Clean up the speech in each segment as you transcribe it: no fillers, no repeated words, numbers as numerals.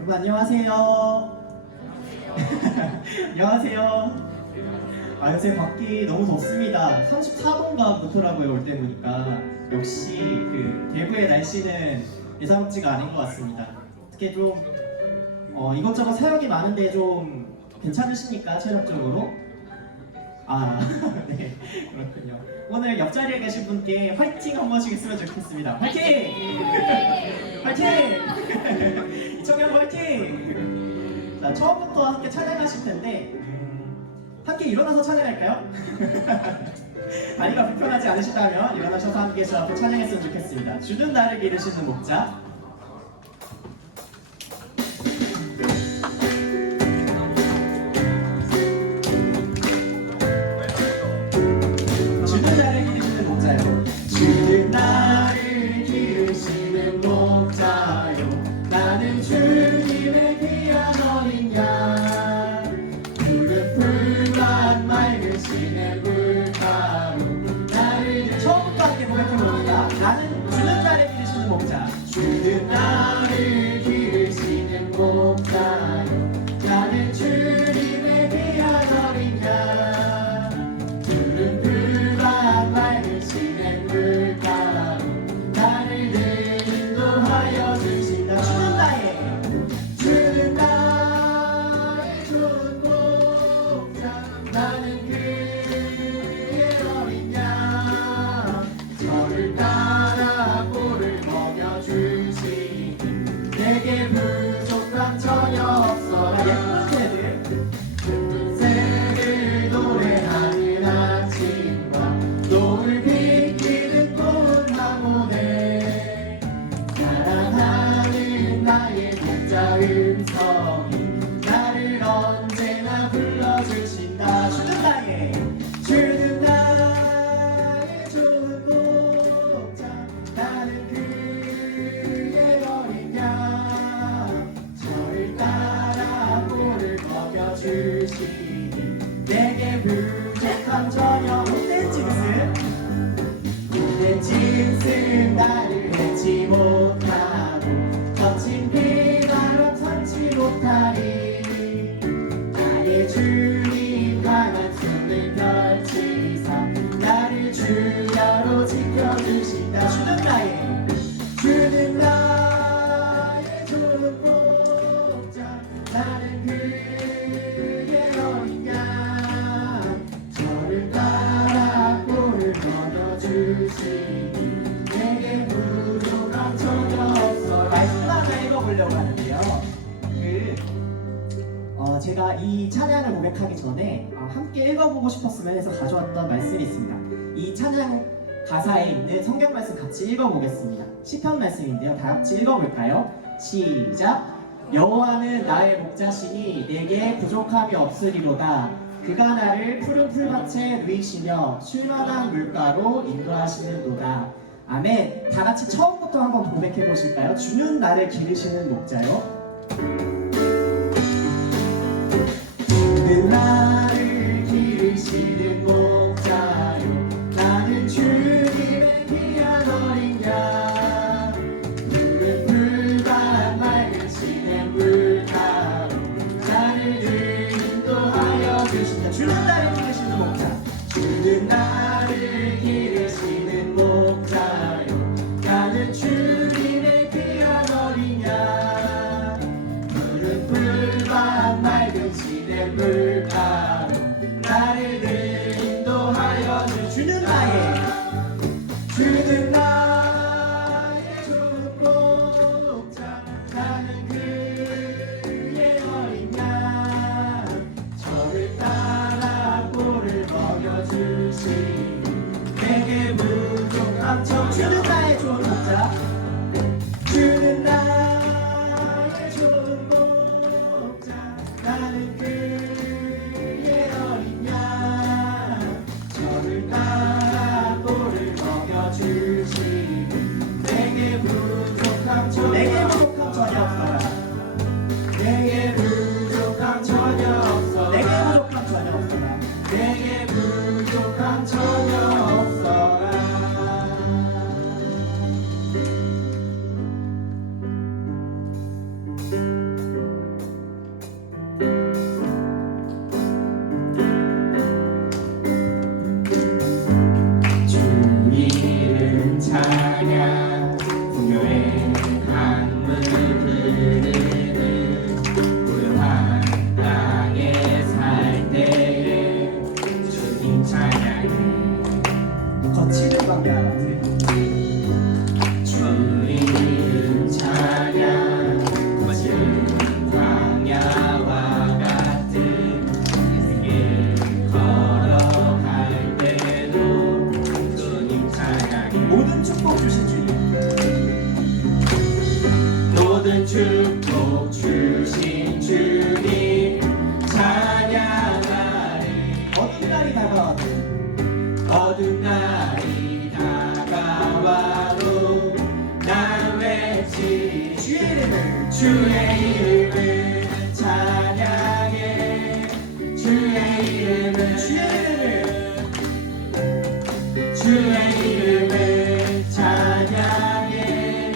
여러분 안녕하세요. 안녕하세요. 요새 밖이 너무 덥습니다. 34도인가 못하라고요. 올 때 보니까 역시 그 대구의 날씨는 예사롭지가 않은 것 같습니다. 어떻게 좀 이것저것 사역이 많은데 좀 괜찮으십니까? 체력적으로? 네, 그렇군요. 오늘 옆자리에 계신 분께 화이팅 한 번씩 했으면 좋겠습니다. 화이팅! 화이팅! 이청년 화이팅! 자, 처음부터 함께 찬양하실 텐데 함께 일어나서 찬양할까요? 다리가 불편하지 않으시다면 일어나셔서 함께 저 앞에 찬양했으면 좋겠습니다. 주는 나를 기르시는 목자. 주는 나를 기르시는 목자요. 주는 나를 기르시는 목자요. 나는 주님의 귀한 어린 양. 푸른 풀밭 맑으시는 물가로 나를 처음부터 함께 고백해봅니다. 나는 주는 나를 기르시는 목자. 주는 나를 기르시는 목자요. 나는 주님의 귀한 어린 양. 푸른 풀밭 맑으시는 물가로 나를 늘 인도하여 주신다. 주는 나의 좋은 목자. 나는 그의 어린 양. 저를 따라 꼴을 먹여주시니 내게 부족함 전혀 없어라. 예쁜 새들 노래하는 아침과 노을 비키는 꽃 하모네. 사랑하는 나의 목자 음성이 나를 언제나 불러주신다. 주는 나의 좋은 목자. 나는 그의 어린 양. 저를 따라 꼴을 먹여주시니 내게 부족함 전혀 못된 짐승 나를 해치 못하고 거친 비바람 삼지 못하리. 나의 주님 강한 손을 펼치사 나를 주야로 지켜주신다. 주는 나의 좋은 목자. 나는 그의 어린 양. 저를 따라 꼴을 먹여주시니 내게 부족함 전혀 없어. 말씀 하나 읽어보려고 하는데요. 제가 이 찬양을 고백하기 전에 함께 읽어보고 싶었으면 해서 가져왔던 말씀이 있습니다. 이 찬양 가사에 있는 성경 말씀 같이 읽어보겠습니다. 시편 말씀인데요. 다 같이 읽어볼까요? 시작! 여호와는 나의 목자시니 내게 부족함이 없으리로다. 그가 나를 푸른 풀밭에 누이시며 쉴만한 물가로 인도하시는도다. 아멘. 다 같이 처음부터 한번 고백해 보실까요? 주는 나를 기르시는 목자요. 주는 나를 기르시는 목자요. 나는 주님의 귀한 어린 양. 푸른 풀밭 맑으시는 물가로 나를 늘 인도하여 주신다. 주는 나를 기르시는 목자. 주는 나를 기르시는 목자요. 나는 주님의 귀한 어린 양. 푸른 풀밭 맑으시는 물가로 축복 주신 주님 찬양하리. 어두운 날이 다가와도 어두운 날이 다가와도 난 외치 주의 이름을 찬양해. 주의 이름을 찬양해.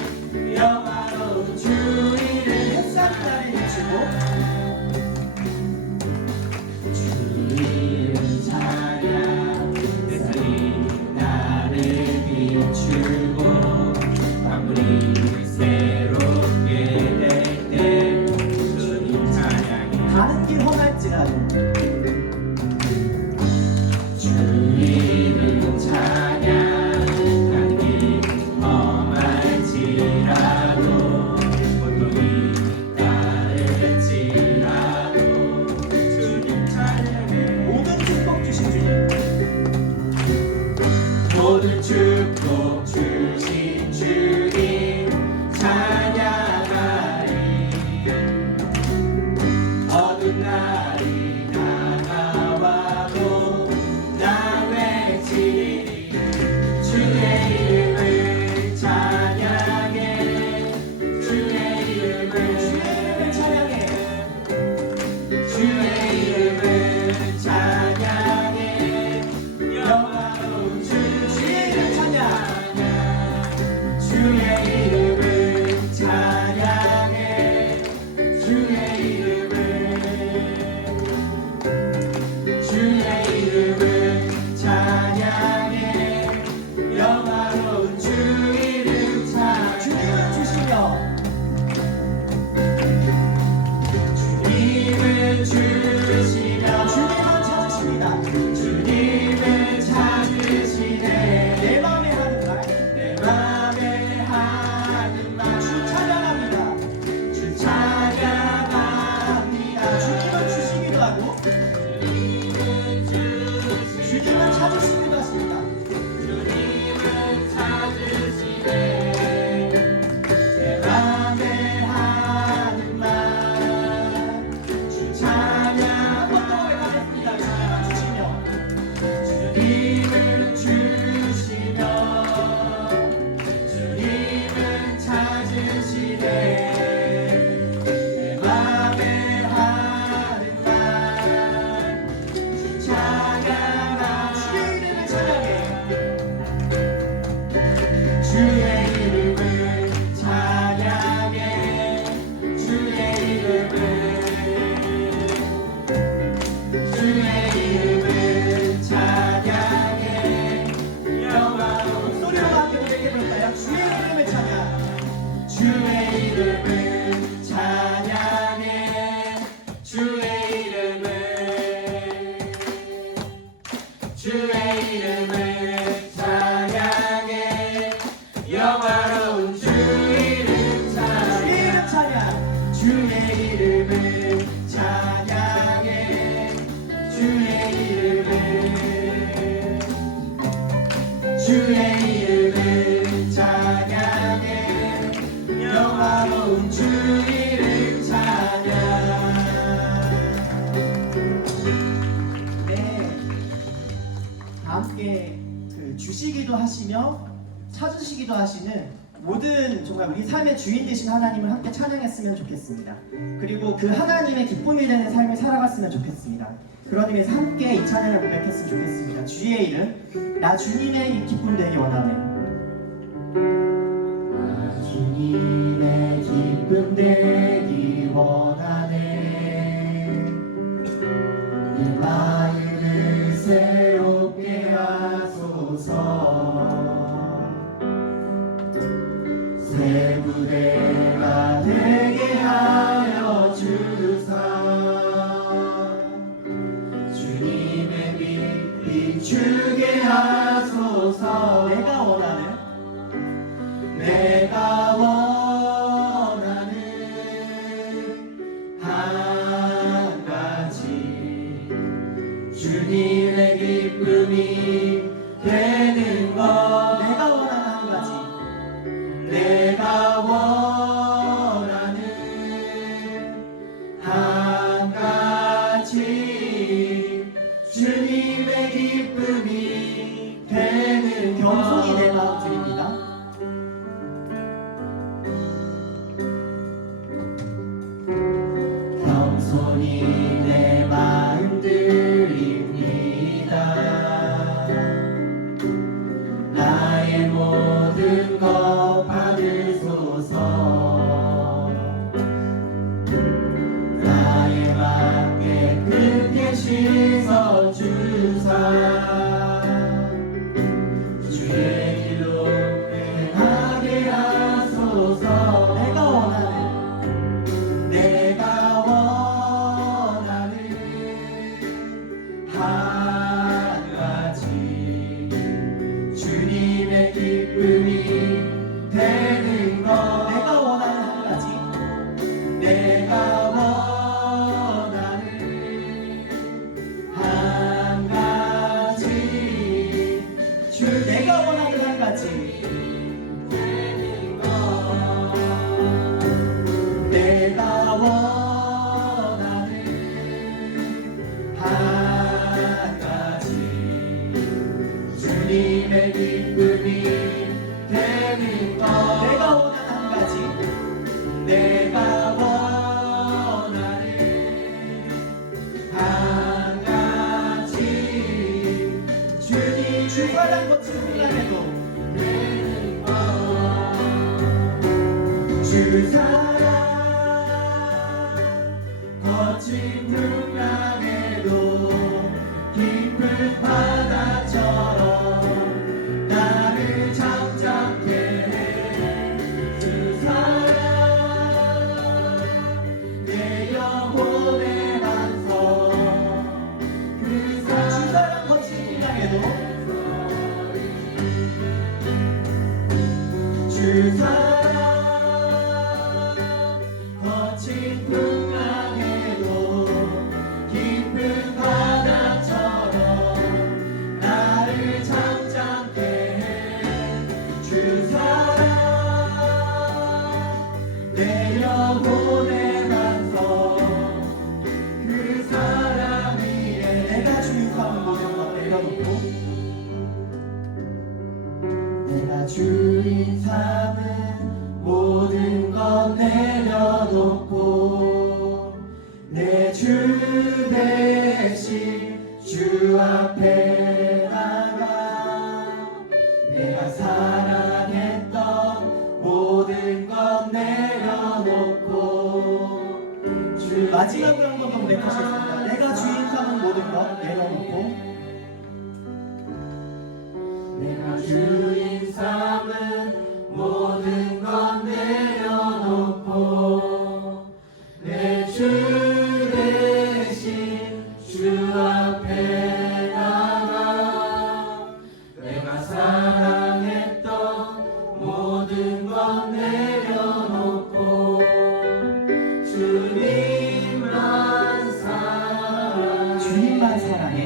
영화로운 주 이름. 햇살이 나를 비추고 주 이름 찬양. 햇살이 나를 비추고 만물이 새롭게 될 때 주님 찬양해. 가는 길 험할지라도 주 이름 찬양. 가는 길 험할지라도 고통이 따를지라도 주님 찬양해. 모든 축복 주신 주님 모든 축복 주신 주님 찬양하리. 어두운 날이 다가와도 나 외치리. 주의 이름을 찬양해. 주의 이름을 찬양해. 주의 이름을 찬양해. 영화로운 주의 이름 찬양. 주의 이름을 찬양해. 주의 이름을 찬양해. 영화로운 주 이름 찬양. 주님은 주시며 주님을 주시며 주님은 찾으십니다. 주님을 찾으시네. 내 마음에 하는 말 내 맘에 하는 말 주 찬양합니다. 주 찬양합니다. 주님은 주시기도 하고 주님은 찾으시기도 하십니다. 주님을 찾으시네. 내 맘에 하는 말 주 찬양. 한 번 더 고백하겠습니다. 주님은 주시며 주님을 찾으시네. 내 맘에 하는 말 주 찬양하리. 주의 이름을 찬양해. 주의 이름을 찬양해. 영화로운 소리로 함께 고백해볼까요? 주의 이름을 찬양. 주의 이름을 찬양해. 주의 이름을 찬양해. 영화로운 주 이름 찬양. 주의 이름 찬양. 주의 이름을 찬양해. 영화로운 주 이름 찬양. 네, 다 함께 주시기도 하시며 찾으시기도 하시는 모든 정말 우리 삶의 주인 되신 하나님을 함께 찬양했으면 좋겠습니다. 그리고 그 하나님의 기쁨이 되는 삶을 살아갔으면 좋겠습니다. 그런 의미에서 함께 이 찬양을 고백했으면 좋겠습니다. 주의 이름, 나 주님의 기쁨 되기 원하네. 나 주님의 기쁨 되기 원하네. 내 마음을 새롭게 하소서. 새 부대가 되게 하여 주사. 주님의 빛 비추게 하소서. 내가 원하는 내가 원하는 한 가지, 주님의 기쁨이 되는 것. 내가 원하는 한 가지, 내가 원하는 영원히 내 마음 드립니다. 나의 모든 것 받으소서. 나의 맘 깨끗게 씻어 주사. 주의 길로 행하게 하소서. 내가 원하는 한 가지 주님의 기쁨이 되는 것. 내가 원하는 한 가지. 내가 원하는 한 가지 내가 원하는 한 가지. 되는 것. 내가 원하는 한 가지 주님의 기쁨이 되는 것. 내가 원하는 한 가지. 내가 원하는 한 가지 주님의 주사랑 거친 풍랑에도 되는 것. 주 사랑 거친 풍랑에도 깊은 바다처럼 나를 잠잠케 해. 주 사랑 내 영혼의 반석. 그 주사랑 거친 풍랑에도 주 사랑 거친 풍랑에도 깊은 바다처럼 나를 잠잠케 해. 주 사랑 내 영혼의 반석. 그 사랑 위에 내가 주육하는 모든 것 내려놓고 내가 주인 삼은 모든 것 내려놓고 내 주 대신 주 앞에 나가. 내가 사랑했던 모든 것 내려놓고 주 마지막으로 한 번만 고백하시겠습니다. 내가 주인 삼은 모든 것 내려놓고 내가 주인 삼은 모든 것 내려놓고 내 주 대신 주 앞에 나가. 내가 사랑했던 모든 것 내려놓고 주님만 사랑해. 주님만 사랑해.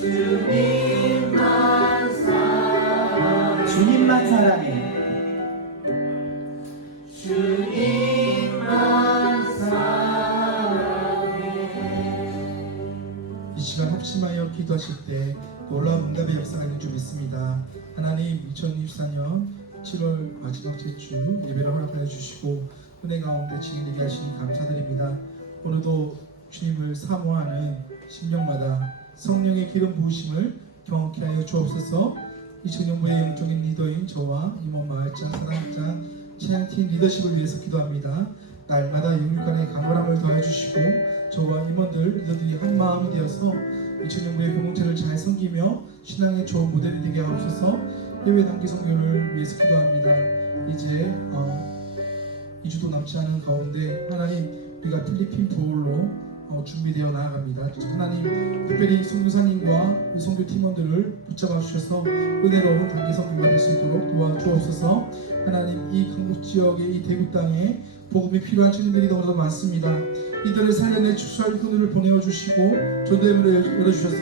주님만 사랑해. 주님만 사랑해. 주님만 사랑해. 이 시간 합심하여 기도하실 때 놀라운 응답의 역사가 있는 줄 믿습니다. 하나님 2024년 7월 마지막 주 예배를 허락하여 주시고 은혜 가운데 지키게 하시니 감사드립니다. 오늘도 주님을 사모하는 심령마다 성령의 기름 부으심을 경험케 하여 주옵소서. 2000년부의 영적인 리더인 저와 임원 마을장 사랑장 찬양팀 리더십을 위해서 기도합니다. 날마다 영육간의 강건함을 더해 주시고 저와 임원들 리더들이 한 마음이 되어서 2000년부의 공동체를 잘 섬기며 신앙의 좋은 모델이 되게 하옵소서. 해외 단기 선교를 위해서 기도합니다. 이제 2주도 남지 않은 가운데 하나님 우리가 필리핀 보홀로 준비되어 나아갑니다. 하나님 특별히 선교사님과 선교 팀원들을 붙잡아 주셔서 은혜로운 단기 선교가 될 수 있도록 도와주옵소서. 하나님 이 강북 지역의 이 대구 땅에 복음이 필요한 주님들이 너무나 많습니다. 이들을 살려내 축소할 흔들을 보내어 주시고 전도회를 열어주셔서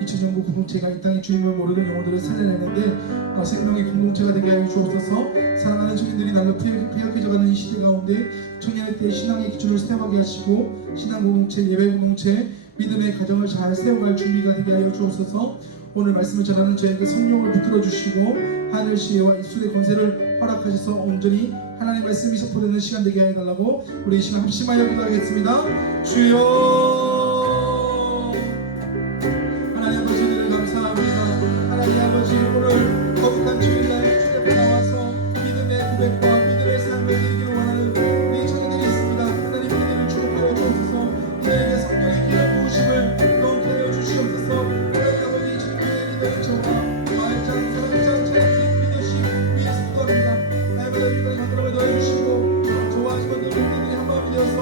2000년부 공동체가 이 땅의 주님을 모르는 영혼들을 살려내는데 생명의 공동체가 되게 하여 주옵소서. 사랑하는 청년들이 날로 폐역해져가는 이 시대 가운데 청년의 때 신앙의 기준을 세워가게 하시고 신앙 공동체, 예배 공동체, 믿음의 가정을 잘 세워갈 준비가 되게 하여 주옵소서. 오늘 말씀을 전하는 저에게 성령을 붙들어 주시고 하늘 시혜와 입술의 권세를 허락하셔서 온전히 하나님 하나님 말씀이 선포되는 시간 되게 해달라고 우리 이 시간 합심하여 기도하겠습니다. 주여 하나님 아버지 늘 감사합니다. 하나님 아버지 오늘 거룩한 주일날 주님 앞에 나와서 믿음의 고백과 믿음의 삶을 드리기를 원하는 우리 청년들이 있습니다. 하나님 그들을 축복하여 주옵소서. 그들에게 성령의 귀한 부으심을 너무 하여 주시옵소서. 하나님 아버지 주님의 리더를 저와 말장 사랑장 찬양팀 리더십 위에서 기도합니다. 하나님 아버지 주님의 만들어을 도와주시고 저와 직원들 팬들이 한 마음이 되어서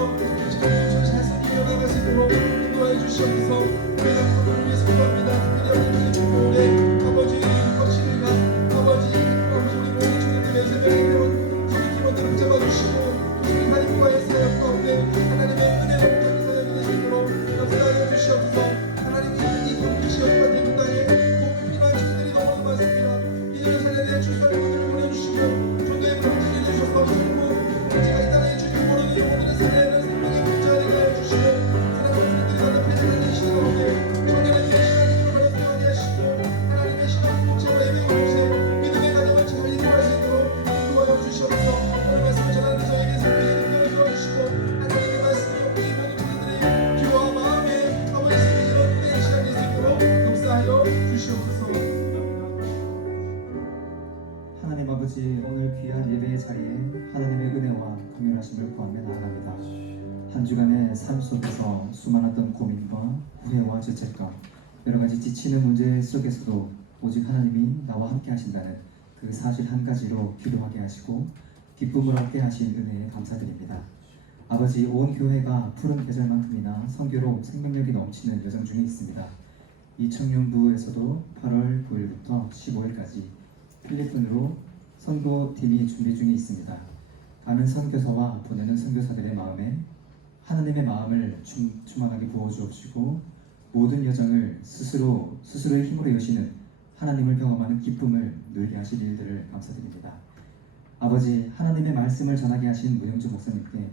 지금 잘 섬기며 나갈 수 있도록 인도하여 주시옵소서. 우리가 하나님을 위해서 기도합니다. 특별히 주님의 아버지 거칠이가 아버지 우리 모든 청년들의 새벽에 배운 저희 팀원들을 붙잡아주시고 저희 하나님과의 사역 가운데 하나님의 은혜로 붙잡는 사역이 되시도록 역사하여 주시옵소서. 하나님 이 경기 지역과 대구 땅에 몸을 필요한 친구들이 너무 많습니다. 이들을 살려내 주사를 보내주시고 전도의 병진을 주셔서 전부 제가 이 땅에 주님 모르는 영혼들을 살려내는 생명의 문자를 가해주시고 사랑하는 분들이 나를 배달하는 시간 가운데 청년의 위해 시간을 걸어서하게 하시고 하나님의 시간 공채와 예배 공채 믿음의 가정을 잘 이끌어갈 수 있도록 도와여 주시옵소서. 오늘 말씀을 전하는 저에게 생명의 능력을 주시고 하나님의 말씀을 우리 모든 분들의 귀와 마음에 아버지 생명을 얻는 시간이 될 수 있도록 역사하여 주시옵소서. 하나님 아버지 오늘 귀한 예배의 자리에 하나님의 은혜와 긍휼하심을 구하며 나아갑니다. 한 주간의 삶 속에서 수많았던 고민과 후회와 죄책감 여러 가지 지치는 문제 속에서도 오직 하나님이 나와 함께 하신다는 그 사실 한 가지로 기도하게 하시고 기쁨을 얻게 하신 은혜에 감사드립니다. 아버지 온 교회가 푸른 계절만큼이나 선교로 생명력이 넘치는 여정 중에 있습니다. 이 청년부에서도 8월 9일부터 15일까지 필리핀으로 선교팀이 준비 중에 있습니다. 가는 선교사와 보내는 선교사들의 마음에 하나님의 마음을 충만하게 부어주옵시고 모든 여정을 스스로의 힘으로 여시는 하나님을 경험하는 기쁨을 누리게 하실 일들을 감사드립니다. 아버지 하나님의 말씀을 전하게 하신 문영주 목사님께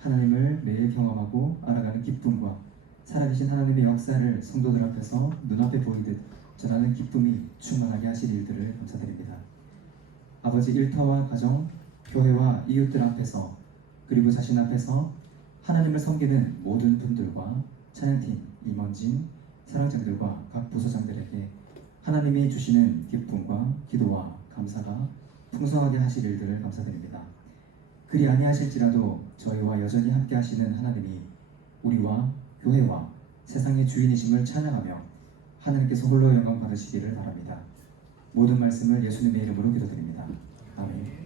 하나님을 매일 경험하고 알아가는 기쁨과 살아계신 하나님의 역사를 성도들 앞에서 눈앞에 보이듯 전하는 기쁨이 충만하게 하실 일들을 감사드립니다. 아버지 일터와 가정, 교회와 이웃들 앞에서 그리고 자신 앞에서 하나님을 섬기는 모든 분들과 찬양팀, 임원진, 사랑장들과 각 부서장들에게 하나님이 주시는 기쁨과 기도와 감사가 풍성하게 하실 일들을 감사드립니다. 그리 아니하실지라도 저희와 여전히 함께 하시는 하나님이 우리와 교회와 세상의 주인이심을 찬양하며 하나님께서 홀로 영광 받으시기를 바랍니다. 모든 말씀을 예수님의 이름으로 기도드립니다. 아멘.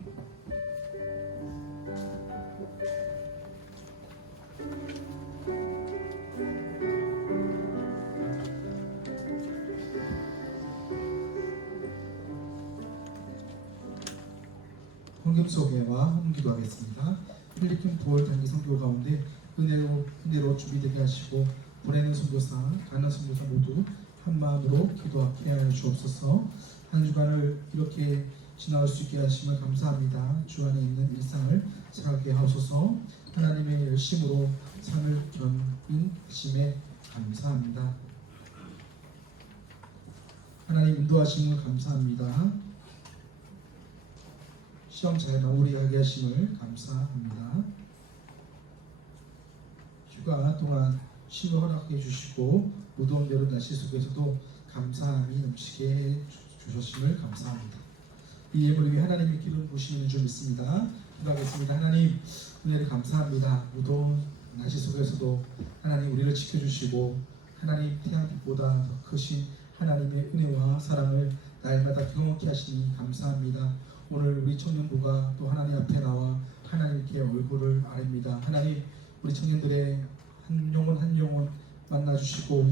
헌금소개와 헌기도하겠습니다. 필리핀 부월 단기 선교 가운데 은혜로 준비되게 하시고 보내는 선교사, 가는 선교사 모두 한 마음으로 기도하게 하여 주옵소서. 한 주간을 이렇게 지나올 수 있게 하시면 감사합니다. 주 안에 있는 일상을 살게 하옵소서. 하나님의 열심으로 삶을 견인하심에 감사합니다. 하나님 인도하심을 감사합니다. 시험 잘 마무리하게 하심을 감사합니다. 휴가 동안 쉼을 허락해 주시고 무더운 여름 날씨 속에서도 감사함이 넘치게 해 주셨음을 감사합니다. 이 예물을 위해 하나님의 기름 부으시는 줄 믿습니다. 기도하겠습니다. 하나님 은혜를 감사합니다. 무더운 날씨 속에서도 하나님 우리를 지켜주시고 하나님 태양빛보다 더 크신 하나님의 은혜와 사랑을 날마다 경험케 하시니 감사합니다. 오늘 우리 청년부가 또 하나님 앞에 나와 하나님께 얼굴을 아립니다. 하나님 우리 청년들의 한 영혼 한 영혼 만나주시고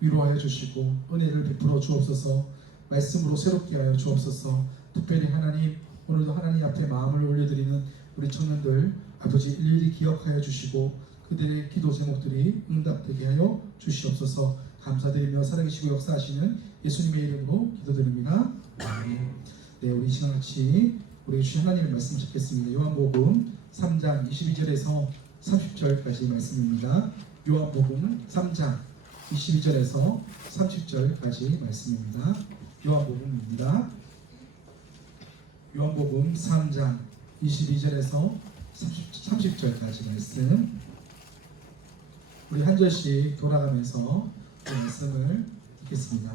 위로하여 주시고 은혜를 베풀어 주옵소서. 말씀으로 새롭게 하여 주옵소서. 특별히 하나님 오늘도 하나님 앞에 마음을 올려드리는 우리 청년들 아버지 일일이 기억하여 주시고 그들의 기도 제목들이 응답되게 하여 주시옵소서. 감사드리며 살아계시고 역사하시는 예수님의 이름으로 기도드립니다. 아멘. 네, 우리 시간 같이 우리 주신 하나님의 말씀 듣겠습니다. 요한복음 3장 22절에서 30절까지 말씀입니다. 요한복음 3장 22절에서 30절까지 말씀입니다. 요한복음입니다. 요한복음 3장 22절에서 30절까지 말씀 우리 한 절씩 돌아가면서 그 말씀을 읽겠습니다.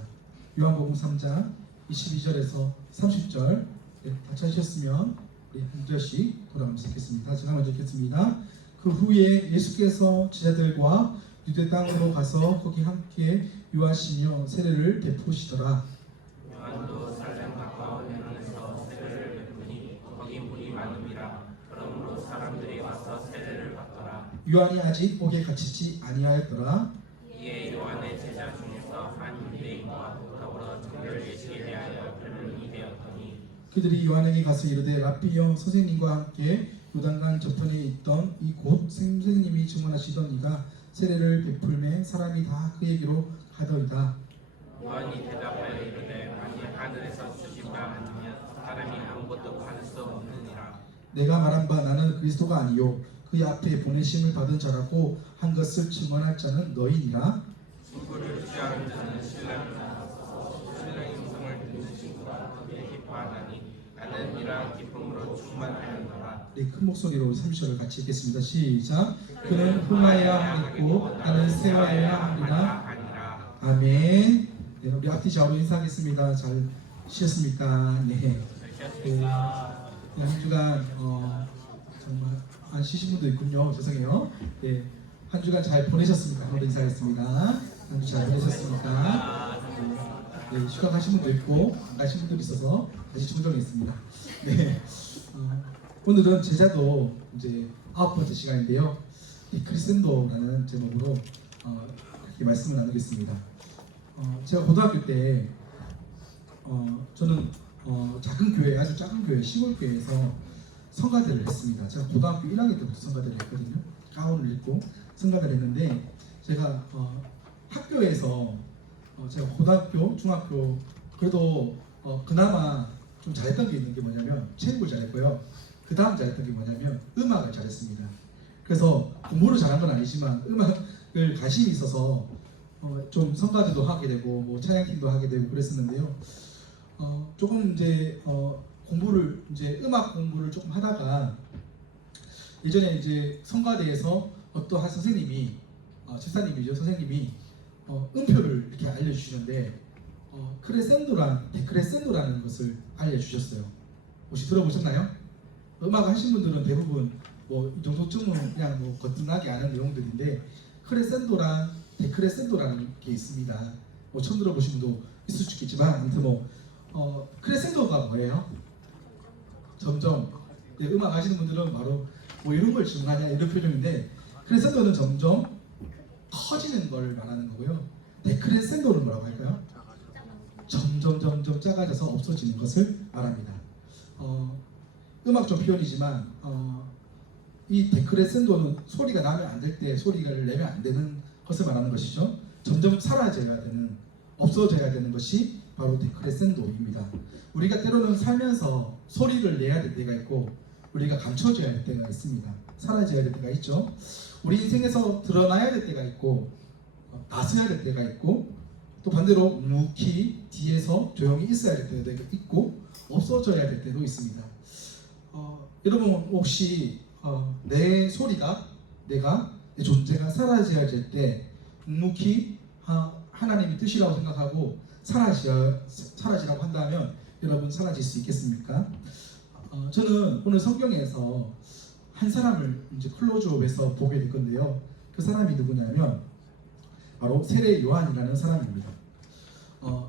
요한복음 3장 22절에서 30절 다 찾으셨으면 우리 한 절씩 돌아가면서 읽겠습니다. 제가 먼저 읽겠습니다. 그 후에 예수께서 제자들과 유대 땅으로 가서 거기 함께 유하시며 세례를 베푸시더라. 요한도 살렘 가까운 해변에서 세례를 베푸니 거기 물이 많음이라. 그러므로 사람들이 와서 세례를 받더라. 요한이 아직 옥에 갇히지 아니하였더라. 이에 요한의 제자 중에서 한 유대인과 더불어 정결 예식에 대하여 변론이 되었더니 그들이 요한에게 가서 이르되 라삐여 선생님과 함께 요단강 저편에 있던 이 곧 선생님이 증언하시던 이가 세례를 베풀매 사람이 다 그에게로 가더이다. 요한이 대답하여 이르되 만일 하늘에서 주시가 아니면 사람이 아무것도 받을 수 없느니라. 내가 말한 바 나는 그리스도가 아니요 그의 앞에 보내심을 받은 자라고 한 것을 증언할 자는 너희니라. 친구를 취하는 자는 신랑을 나서서 신랑의 음성을 듣는 친구가 크게 기뻐하나니 나는 이러한 기쁨으로 충만하였노라. 네, 큰 목소리로 30절을 같이 읽겠습니다. 시작. 그는 흠하여야 하겠고 나는 세워야 하리라. 아멘. 네, 우리 앞뒤 좌우로 인사하겠습니다. 잘 쉬셨습니까? 네. 한 주간 정말 안 쉬신 분도 있군요. 죄송해요. 네, 한 주간 잘 보내셨습니까? 한번 인사하겠습니다. 한 주 잘 보내셨습니까? 네, 휴가 가신 분도 있고 안 가신 분도 있어서 다시 정정했습니다. 네, 오늘은 제자도 이제 9번째 시간인데요. 이 크리센도라는 제목으로 이렇게 말씀을 나누겠습니다. 제가 고등학교 때 저는 작은 교회, 아주 작은 교회, 시골 교회에서 성가대를 했습니다. 제가 고등학교 1학년 때부터 성가대를 했거든요. 가운을 입고 성가대를 했는데 제가 학교에서 제가 고등학교, 중학교 그래도 그나마 좀 잘했던 게 있는 게 뭐냐면 체육을 잘했고요. 그 다음 잘했던 게 뭐냐면 음악을 잘했습니다. 그래서 공부를 잘한 건 아니지만 음악을 관심이 있어서 좀 성가대도 하게 되고 뭐 찬양팀도 하게 되고 그랬었는데요. 조금 이제 공부를 이제 음악 공부를 조금 하다가 예전에 이제 성가대에서 어떠한 선생님이 집사님이죠. 선생님이 음표를 이렇게 알려주시는데 데크레센도라는 것을 알려주셨어요. 혹시 들어보셨나요? 음악 하신 분들은 대부분 뭐 이 정도쯤은 그냥 뭐 거뜬하게 아는 내용들인데 데크레센도라는 게 있습니다. 뭐 처음 들어보신 분도 있을 수 있겠지만 아무튼 크레센도가 뭐예요? 점점 음악 하시는 분들은 바로 뭐 이런 걸 질문하냐 이런 표정인데 크레센도는 점점 커지는 걸 말하는 거고요. 데크레센도는 뭐라고 할까요? 점점 작아져서 없어지는 것을 말합니다. 음악적 표현이지만 이 데크레센도는 소리가 나면 안 될 때 소리를 내면 안 되는 것을 말하는 것이죠. 점점 사라져야 되는, 없어져야 되는 것이 바로 데크레센도입니다. 우리가 때로는 살면서 소리를 내야 될 때가 있고 우리가 감춰져야 될 때가 있습니다. 사라져야 될 때가 있죠. 우리 인생에서 드러나야 될 때가 있고 나서야 될 때가 있고 또 반대로 묵히 뒤에서 조용히 있어야 될 때도 있고 없어져야 될 때도 있습니다. 여러분 혹시 내 소리가 내 존재가 사라져야 될 때 묵묵히 하나님의 뜻이라고 생각하고 사라지라고 한다면 여러분 사라질 수 있겠습니까? 저는 오늘 성경에서 한 사람을 이제 클로즈업에서 보게 될 건데요. 그 사람이 누구냐면 바로 세례 요한이라는 사람입니다.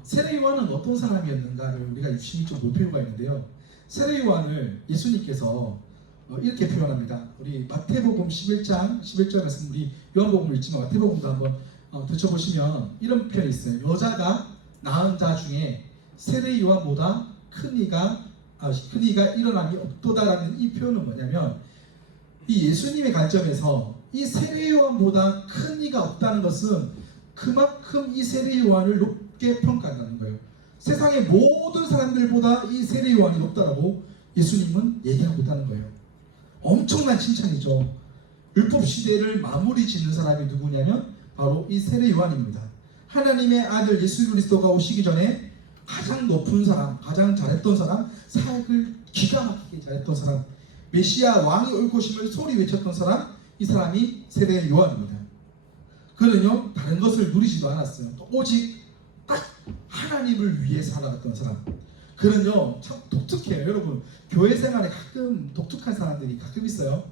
세례 요한은 어떤 사람이었는가를 우리가 유심히 좀 볼 필요가 있는데요. 세례 요한을 예수님께서 이렇게 표현합니다. 우리 마태복음 11장 11절 말씀 우리 요한복음을 읽지만 마태복음도 한번 들춰보시면 이런 표현이 있어요. 여자가 낳은 자 중에 세례 요한보다 큰 이가 일어남이 없도다라는 이 표현은 뭐냐면 이 예수님의 관점에서 이 세례 요한보다 큰 이가 없다는 것은 그만큼 이 세례 요한을 높게 평가한다는 거예요. 세상의 모든 사람들보다 이 세례 요한이 높다라고 예수님은 얘기하고 있다는 거예요. 엄청난 칭찬이죠. 율법 시대를 마무리 짓는 사람이 누구냐면 바로 이 세례 요한입니다. 하나님의 아들 예수 그리스도가 오시기 전에 가장 높은 사람, 가장 잘했던 사람, 사역을 기가 막히게 잘했던 사람, 메시아 왕이 올 것임을 소리 외쳤던 사람, 이 사람이 세례 요한입니다. 그는요 다른 것을 누리지도 않았어요. 오직 딱 하나님을 위해 살아갔던 사람. 그는요 참 독특해요. 여러분 교회 생활에 가끔 독특한 사람들이 가끔 있어요.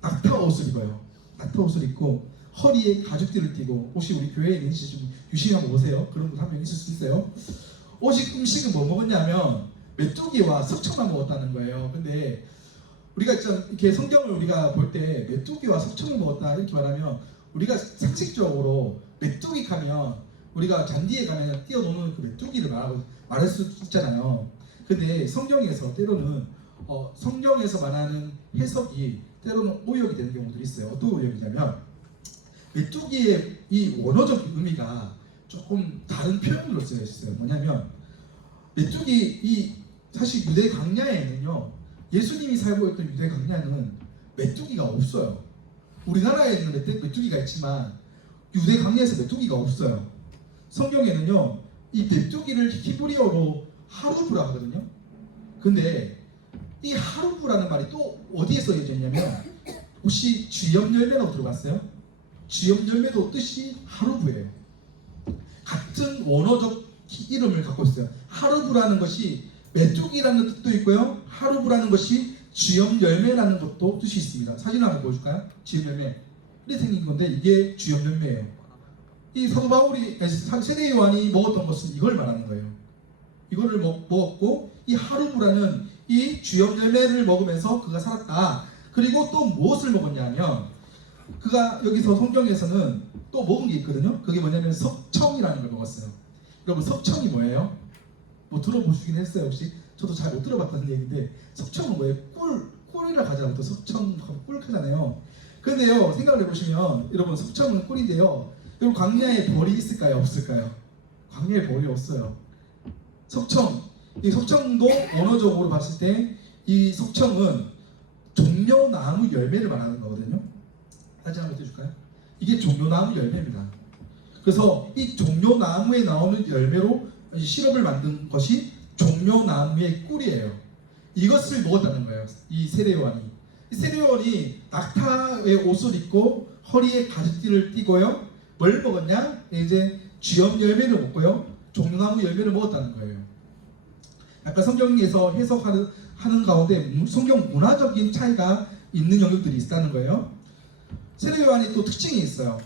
낙타 옷을 입어요. 낙타 옷을 입고 허리에 가죽띠를 띠고, 혹시 우리 교회에 있는지 좀 유심히 한번 보세요. 그런 분 한 명 있을 수 있어요. 오직 음식은 뭐 먹었냐면 메뚜기와 석청만 먹었다는 거예요. 근데 우리가 좀 이렇게 성경을 우리가 볼 때 메뚜기와 석청을 먹었다 이렇게 말하면 우리가 상식적으로 메뚜기 가면 우리가 잔디에 가면 뛰어노는 그 메뚜기를 말할 수 있잖아요. 근데 성경에서 때로는 성경에서 말하는 해석이 때로는 오역이 되는 경우들이 있어요. 어떤 오역이냐면 메뚜기의 이 원어적 의미가 조금 다른 표현으로 쓰여 있어요. 뭐냐면 메뚜기 사실 유대 광야에는요 예수님이 살고 있던 유대 광야는 메뚜기가 없어요. 우리나라에 있는 메뚜기가 있지만 유대 광야에서 메뚜기가 없어요. 성경에는요 이 메뚜기를 히브리어로 하루브라 하거든요. 근데 이 하루브라는 말이 또 어디에 써져 있냐면 혹시 쥐염열매라고 들어봤어요? 쥐염열매도 뜻이 하루브예요. 같은 원어적 이름을 갖고 있어요. 하루브라는 것이 메뚜기라는 뜻도 있고요. 하루브라는 것이 쥐염열매라는 것도 뜻이 있습니다. 사진 한번 보여줄까요? 쥐염열매. 이렇게 생긴 건데 이게 쥐염열매예요. 이 사도 바울이 세례 요한이 먹었던 것은 이걸 말하는 거예요. 이거를 먹었고 이 하루브라는 이 쥐염열매를 먹으면서 그가 살았다. 그리고 또 무엇을 먹었냐면 그가 여기서 성경에서는 또 먹은 게 있거든요. 그게 뭐냐면 석청이라는 걸 먹었어요. 여러분 석청이 뭐예요? 뭐 들어보시긴 했어요 혹시? 저도 잘 못 들어봤다는 얘기인데 석청은 뭐예요? 꿀이라 하잖아요. 또 석청 꿀 크잖아요. 근데요 생각을 해보시면 여러분 석청은 꿀인데요. 여러분 광야에 벌이 있을까요? 없을까요? 광야에 벌이 없어요. 이 석청도 언어적으로 봤을 때 이 석청은 종려나무 열매를 말하는 거거든요. 사진 한번 떼줄까요? 이게 종려나무 열매입니다. 그래서 이 종려나무에 나오는 열매로 시럽을 만든 것이 종려나무의 꿀이에요. 이것을 먹었다는 거예요. 이 세례요한이. 이 세례요한이 낙타의 옷을 입고 허리에 가죽띠를 띠고요. 뭘 먹었냐? 이제 쥐염 열매를 먹고요. 종려나무 열매를 먹었다는 거예요. 아까 성경에서 해석하는 가운데 성경 문화적인 차이가 있는 영역들이 있다는 거예요. 세례요한이 또 특징이 있어요.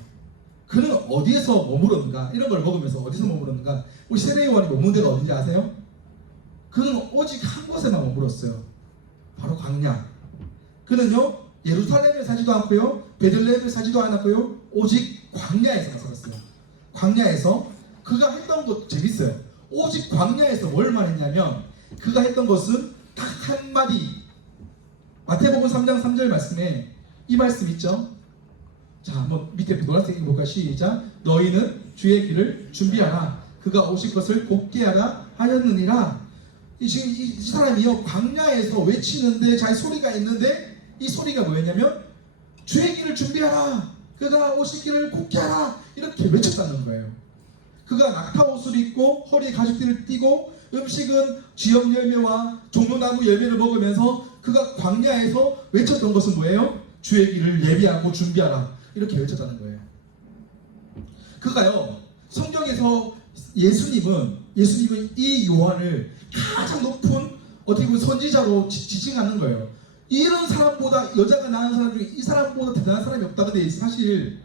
그는 어디에서 머물었는가? 이런 걸 먹으면서 어디서 머물었는가? 우리 세례요한이 머문 데가 어딘지 아세요? 그는 오직 한 곳에만 머물었어요. 바로 광야. 그는요 예루살렘에 사지도 않고요 베들레헴에 사지도 않았고요 오직 광야에서 살았어요. 광야에서 그가 했던 것 재밌어요. 오직 광야에서 뭘 말했냐면 그가 했던 것은 딱 한마디. 마태복음 3장 3절 말씀에 이 말씀 있죠. 자 한번 밑에 노란색 읽어볼까? 시작. 너희는 주의 길을 준비하라. 그가 오실 것을 곧게 하라 하였느니라. 지금 이 사람이요 광야에서 외치는데 잘 소리가 있는데 이 소리가 뭐였냐면 주의 길을 준비하라. 그가 오실 길을 곧게 하라. 이렇게 외쳤다는 거예요. 그가 낙타 옷을 입고 허리에 가죽띠를 띠고 음식은 쥐염 열매와 종려나무 열매를 먹으면서 그가 광야에서 외쳤던 것은 뭐예요? 주의 길을 예비하고 준비하라. 이렇게 외쳤다는 거예요. 그가요 성경에서 예수님은 이 요한을 가장 높은 어떻게 보면 선지자로 지칭하는 거예요. 이런 사람보다 여자가 낳은 사람 중에 이 사람보다 대단한 사람이 없다. 근데 사실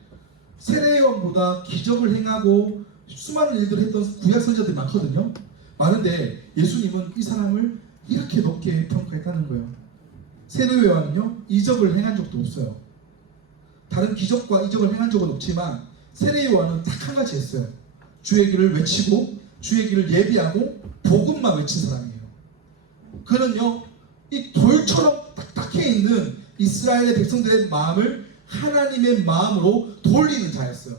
세례요한보다 기적을 행하고 수많은 일들을 했던 구약 선지자들이 많거든요. 많은데 예수님은 이 사람을 이렇게 높게 평가했다는 거예요. 세례요한은요 이적을 행한 적도 없어요. 다른 기적과 이적을 행한 적은 없지만 세례요한은 딱 한 가지 했어요. 주의 길을 외치고 주의 길을 예비하고 복음만 외친 사람이에요. 그는요 이 돌처럼 딱딱해 있는 이스라엘의 백성들의 마음을 하나님의 마음으로 돌리는 자였어요.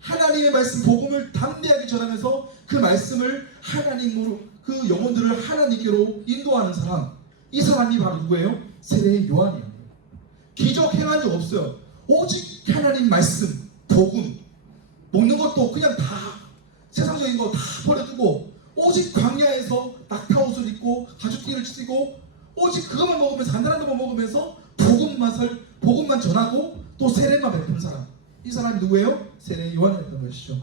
하나님의 말씀 복음을 담대하게 전하면서 그 말씀을 하나님으로 그 영혼들을 하나님께로 인도하는 사람. 이 사람이 바로 누구예요? 세례 요한이에요. 기적 행한 적 없어요. 오직 하나님 말씀 복음 먹는 것도 그냥 다 세상적인 거 다 버려두고 오직 광야에서 낙타 옷을 입고 가죽띠를 쓰고 오직 그것만 먹으면서 간단한 것만 먹으면서 복음만 전하고 또 세례만 베푼 사람. 이 사람이 누구예요? 세례 요한이었던 것이죠.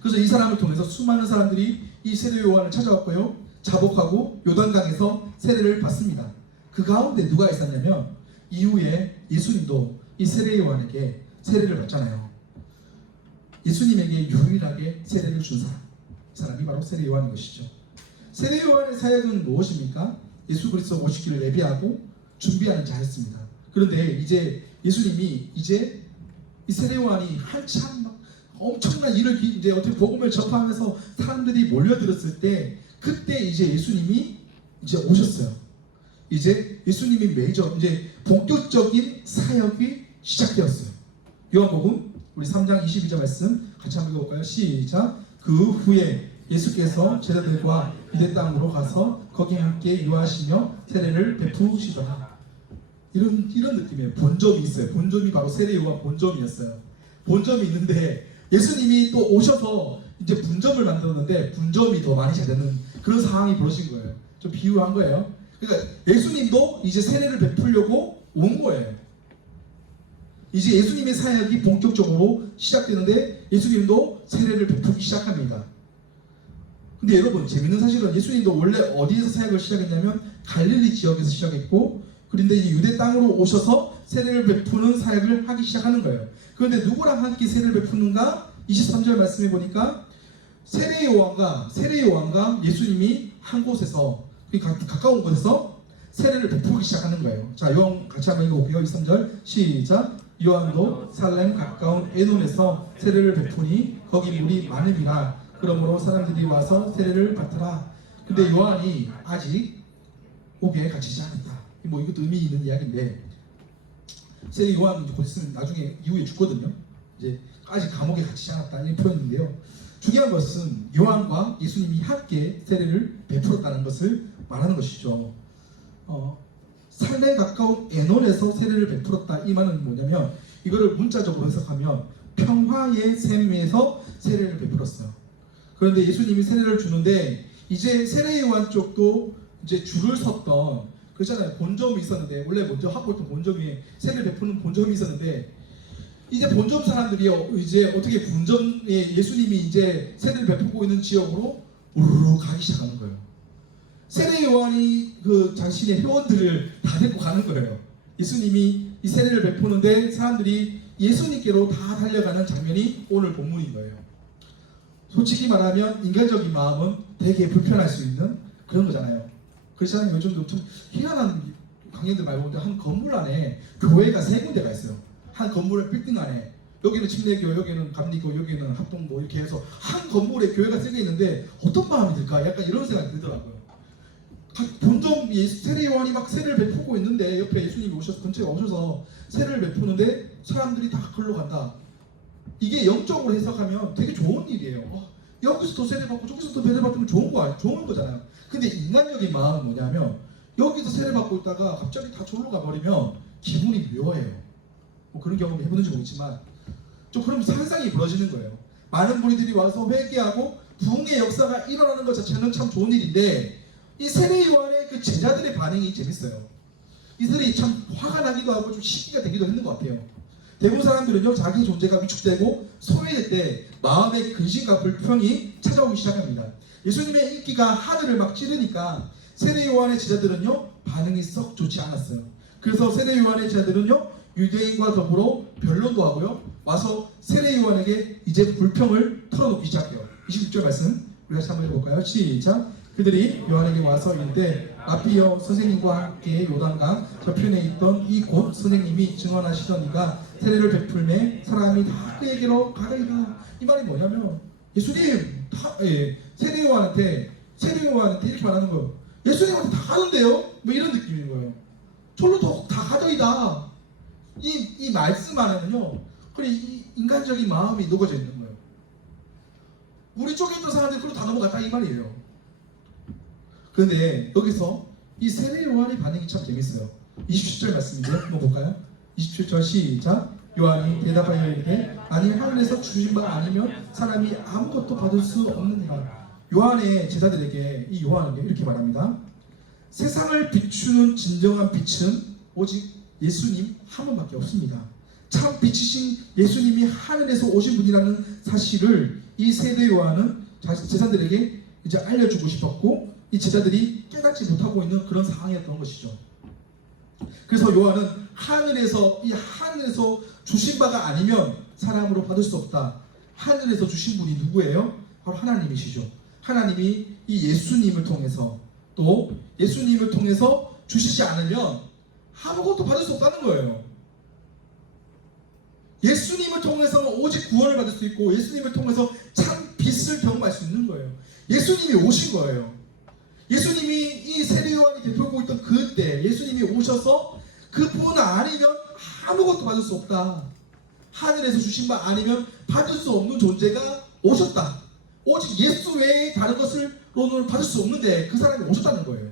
그래서 이 사람을 통해서 수많은 사람들이 이 세례 요한을 찾아왔고요. 자복하고 요단강에서 세례를 받습니다. 그 가운데 누가 있었냐면 이후에 예수님도 이 세례 요한에게 세례를 받잖아요. 예수님에게 유일하게 세례를 준 사람, 그 사람이 바로 세례 요한인 것이죠. 세례 요한의 사역은 무엇입니까? 예수 그리스도 오시기를 예비하고 준비하는 자였습니다. 그런데 이제 예수님이 이제 이 세례 요한이 한참 막 엄청난 일을 이제 어떻게 복음을 접하면서 사람들이 몰려들었을 때 그때 이제 예수님이 이제 오셨어요. 이제 예수님이 이제 본격적인 사역이 시작되었어요. 요한복음 우리 3장 22절 말씀 같이 한번 읽어볼까요? 시작. 그 후에 예수께서 제자들과 유대 땅으로 가서 거기 함께 유하시며 세례를 베푸시더라. 이런 느낌이에요. 본점이 있어요. 본점이 바로 세례 요한 본점이었어요. 본점이 있는데 예수님이 또 오셔서 이제 분점을 만들었는데 분점이 더 많이 잘 되는 그런 상황이 벌어진 거예요. 좀 비유한 거예요. 그러니까 예수님도 이제 세례를 베풀려고 온 거예요. 이제 예수님의 사역이 본격적으로 시작되는데 예수님도 세례를 베푸기 시작합니다. 근데 여러분 재밌는 사실은 예수님도 원래 어디에서 사역을 시작했냐면 갈릴리 지역에서 시작했고 그런데 이제 유대 땅으로 오셔서 세례를 베푸는 사역을 하기 시작하는 거예요. 그런데 누구랑 함께 세례를 베푸는가? 23절 말씀해 보니까 세례 요한과 예수님이 한 곳에서 가까운 곳에서 세례를 베푸기 시작하는 거예요. 자, 요한 같이 한번 읽어볼게요. 23절 시작. 요한도 살렘 가까운 에논에서 세례를 베푸니 거기 물이 많음이라 그러므로 사람들이 와서 세례를 받더라. 근데 요한이 아직 오게 갇히지 않았다. 뭐 이것도 의미 있는 이야기인데 세례 요한 곧 있으면 나중에 이후에 죽거든요. 이제 아직 감옥에 갇히지 않았다 이런 표현인데요. 중요한 것은 요한과 예수님이 함께 세례를 베풀었다는 것을 말하는 것이죠. 살렘 가까운 에논에서 세례를 베풀었다 이 말은 뭐냐면 이거를 문자적으로 해석하면 평화의 샘에서 세례를 베풀었어요. 그런데 예수님이 세례를 주는데 이제 세례 요한 쪽도 이제 줄을 섰던 그렇잖아요. 본점이 있었는데 원래 먼저 하고 있던 본점이 세례를 베푸는 본점이 있었는데 이제 본점 사람들이요 이제 어떻게 본점에 예수님이 이제 세례를 베푸고 있는 지역으로 우르르 가기 시작하는 거예요. 세례 요한이 그 자신의 회원들을 다 데리고 가는 거예요. 예수님이 이 세례를 베푸는데 사람들이 예수님께로 다 달려가는 장면이 오늘 본문인 거예요. 솔직히 말하면 인간적인 마음은 되게 불편할 수 있는 그런 거잖아요. 그렇잖아요. 요즘도 좀 희한한 강연들 많이 보는데 한 건물 안에 교회가 3군데가 있어요. 한 건물의 빌딩 안에 여기는 침례교, 여기는 감리교, 여기는 합동고 이렇게 해서 한 건물에 교회가 3개 있는데 어떤 마음이 들까? 약간 이런 생각이 들더라고요. 본점 세례 요한이 막 세례를 베푸고 있는데 옆에 예수님이 오셔서 근처에 오셔서 세례를 베푸는데 사람들이 다 글로 간다. 이게 영적으로 해석하면 되게 좋은 일이에요. 여기서 또 세례 받고 저기서 또 세례 받으면 좋은 거잖아요. 근데 인간적인 마음은 뭐냐면 여기서 세례 받고 있다가 갑자기 다 절로 가버리면 기분이 묘해요. 뭐 그런 경험 해보는지 모르겠지만 좀 그런 상상이 벌어지는 거예요. 많은 무리들이 와서 회개하고 부흥의 역사가 일어나는 것 자체는 참 좋은 일인데 이 세례 요한의 그 제자들의 반응이 재밌어요. 이들이 참 화가 나기도 하고 좀 시기가 되기도 했는 것 같아요. 대부분 사람들은요 자기 존재가 위축되고 소외될 때 마음의 근심과 불평이 찾아오기 시작합니다. 예수님의 인기가 하늘을 막 찌르니까 세례 요한의 제자들은요 반응이 썩 좋지 않았어요. 그래서 세례 요한의 제자들은요 유대인과 더불어 변론도 하고요 와서 세례 요한에게 이제 불평을 털어놓기 시작해요. 26절 말씀 우리 같이 한번 해볼까요? 시작. 그들이 요한에게 와서 이르되 라삐여 선생님과 함께 요단강 저편에 있던 이 곧 선생님이 증언하시더니가 세례를 베풀매 사람이 다 그에게로 가리이다. 이 말이 뭐냐면 예수님 세례 요한한테 이렇게 말하는 거예요. 예수님한테 다 가는데요? 뭐 이런 느낌인 거예요. 절로 다 가져이다. 이 말씀 안에는요 그래 이 인간적인 마음이 녹아져 있는 거예요. 우리 쪽에 있던 사람들이 그로 다 넘어갔다 이 말이에요. 그런데 여기서 이 세례 요한의 반응이 참 재밌어요. 27절 말씀인데요. 한번 볼까요? 27절 시작. 요한이 대답하여 이르되 아니 하늘에서 주신 바 아니면 사람이 아무것도 받을 수 없느니라. 요한의 제자들에게 이 요한에게 이렇게 말합니다. 세상을 비추는 진정한 빛은 오직 예수님 한 분밖에 없습니다. 참 빛이신 예수님이 하늘에서 오신 분이라는 사실을 이 세대 요한은 제자들에게 이제 알려주고 싶었고, 이 제자들이 깨닫지 못하고 있는 그런 상황이었던 것이죠. 그래서 요한은 하늘에서 주신 바가 아니면 사람으로 받을 수 없다. 하늘에서 주신 분이 누구예요? 바로 하나님이시죠. 하나님이 이 예수님을 통해서, 또 예수님을 통해서 주시지 않으면 아무것도 받을 수 없다는 거예요. 예수님을 통해서는 오직 구원을 받을 수 있고, 예수님을 통해서 참 빛을 경험할 수 있는 거예요. 예수님이 오신 거예요. 예수님이 이 세례 요한이 베풀고 있던 그때 예수님이 오셔서 그분 아니면 아무것도 받을 수 없다. 하늘에서 주신 바 아니면 받을 수 없는 존재가 오셨다. 오직 예수 외에 다른 것으로는 받을 수 없는데 그 사람이 오셨다는 거예요.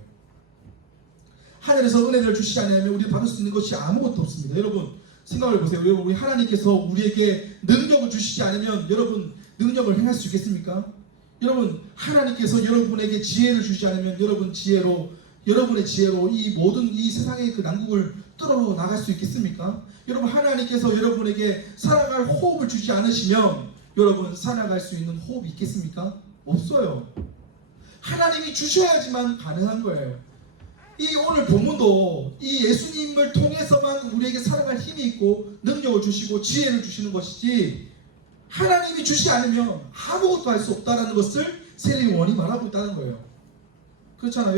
하늘에서 은혜를 주시지 않으면 우리는 받을 수 있는 것이 아무것도 없습니다. 여러분 생각을 해보세요. 여러분, 우리 하나님께서 우리에게 능력을 주시지 않으면 여러분 능력을 행할 수 있겠습니까? 여러분, 하나님께서 여러분에게 지혜를 주지 않으면 여러분의 지혜로 이 모든 이 세상의 그 난국을 뚫어 나갈 수 있겠습니까? 여러분, 하나님께서 여러분에게 살아갈 호흡을 주지 않으시면 여러분 살아갈 수 있는 호흡이 있겠습니까? 없어요. 하나님이 주셔야지만 가능한 거예요. 이 오늘 본문도 이 예수님을 통해서만 우리에게 살아갈 힘이 있고 능력을 주시고 지혜를 주시는 것이지, 하나님이 주시지 않으면 아무것도 할 수 없다는 것을 세례 요한이 말하고 있다는 거예요. 그렇잖아요.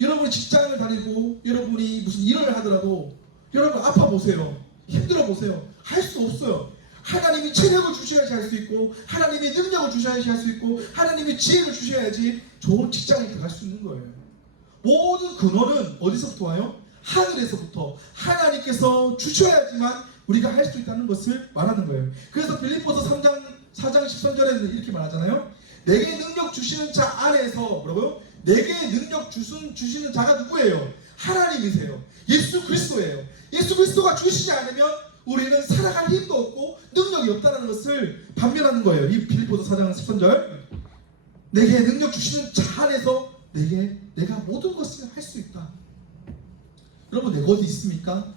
여러분이 직장을 다니고 여러분이 무슨 일을 하더라도 여러분 아파 보세요. 힘들어 보세요. 할 수 없어요. 하나님이 체력을 주셔야지 할 수 있고, 하나님이 능력을 주셔야지 할 수 있고, 하나님이 지혜를 주셔야지 좋은 직장에 들어갈 수 있는 거예요. 모든 근원은 어디서부터 와요? 하늘에서부터. 하나님께서 주셔야지만 우리가 할 수 있다는 것을 말하는 거예요. 그래서 빌립보서 4장 13절에는 이렇게 말하잖아요. 내게 능력 주시는 자 안에서 뭐라고요? 내게 능력 주시는 자가 누구예요? 하나님이세요. 예수 그리스도예요. 예수 그리스도가 주시지 않으면 우리는 살아갈 힘도 없고 능력이 없다는 것을 반면하는 거예요. 이 빌립보서 4장 13절. 내게 능력 주시는 자 안에서 내가 모든 것을 할 수 있다. 여러분, 내가 어디 있습니까?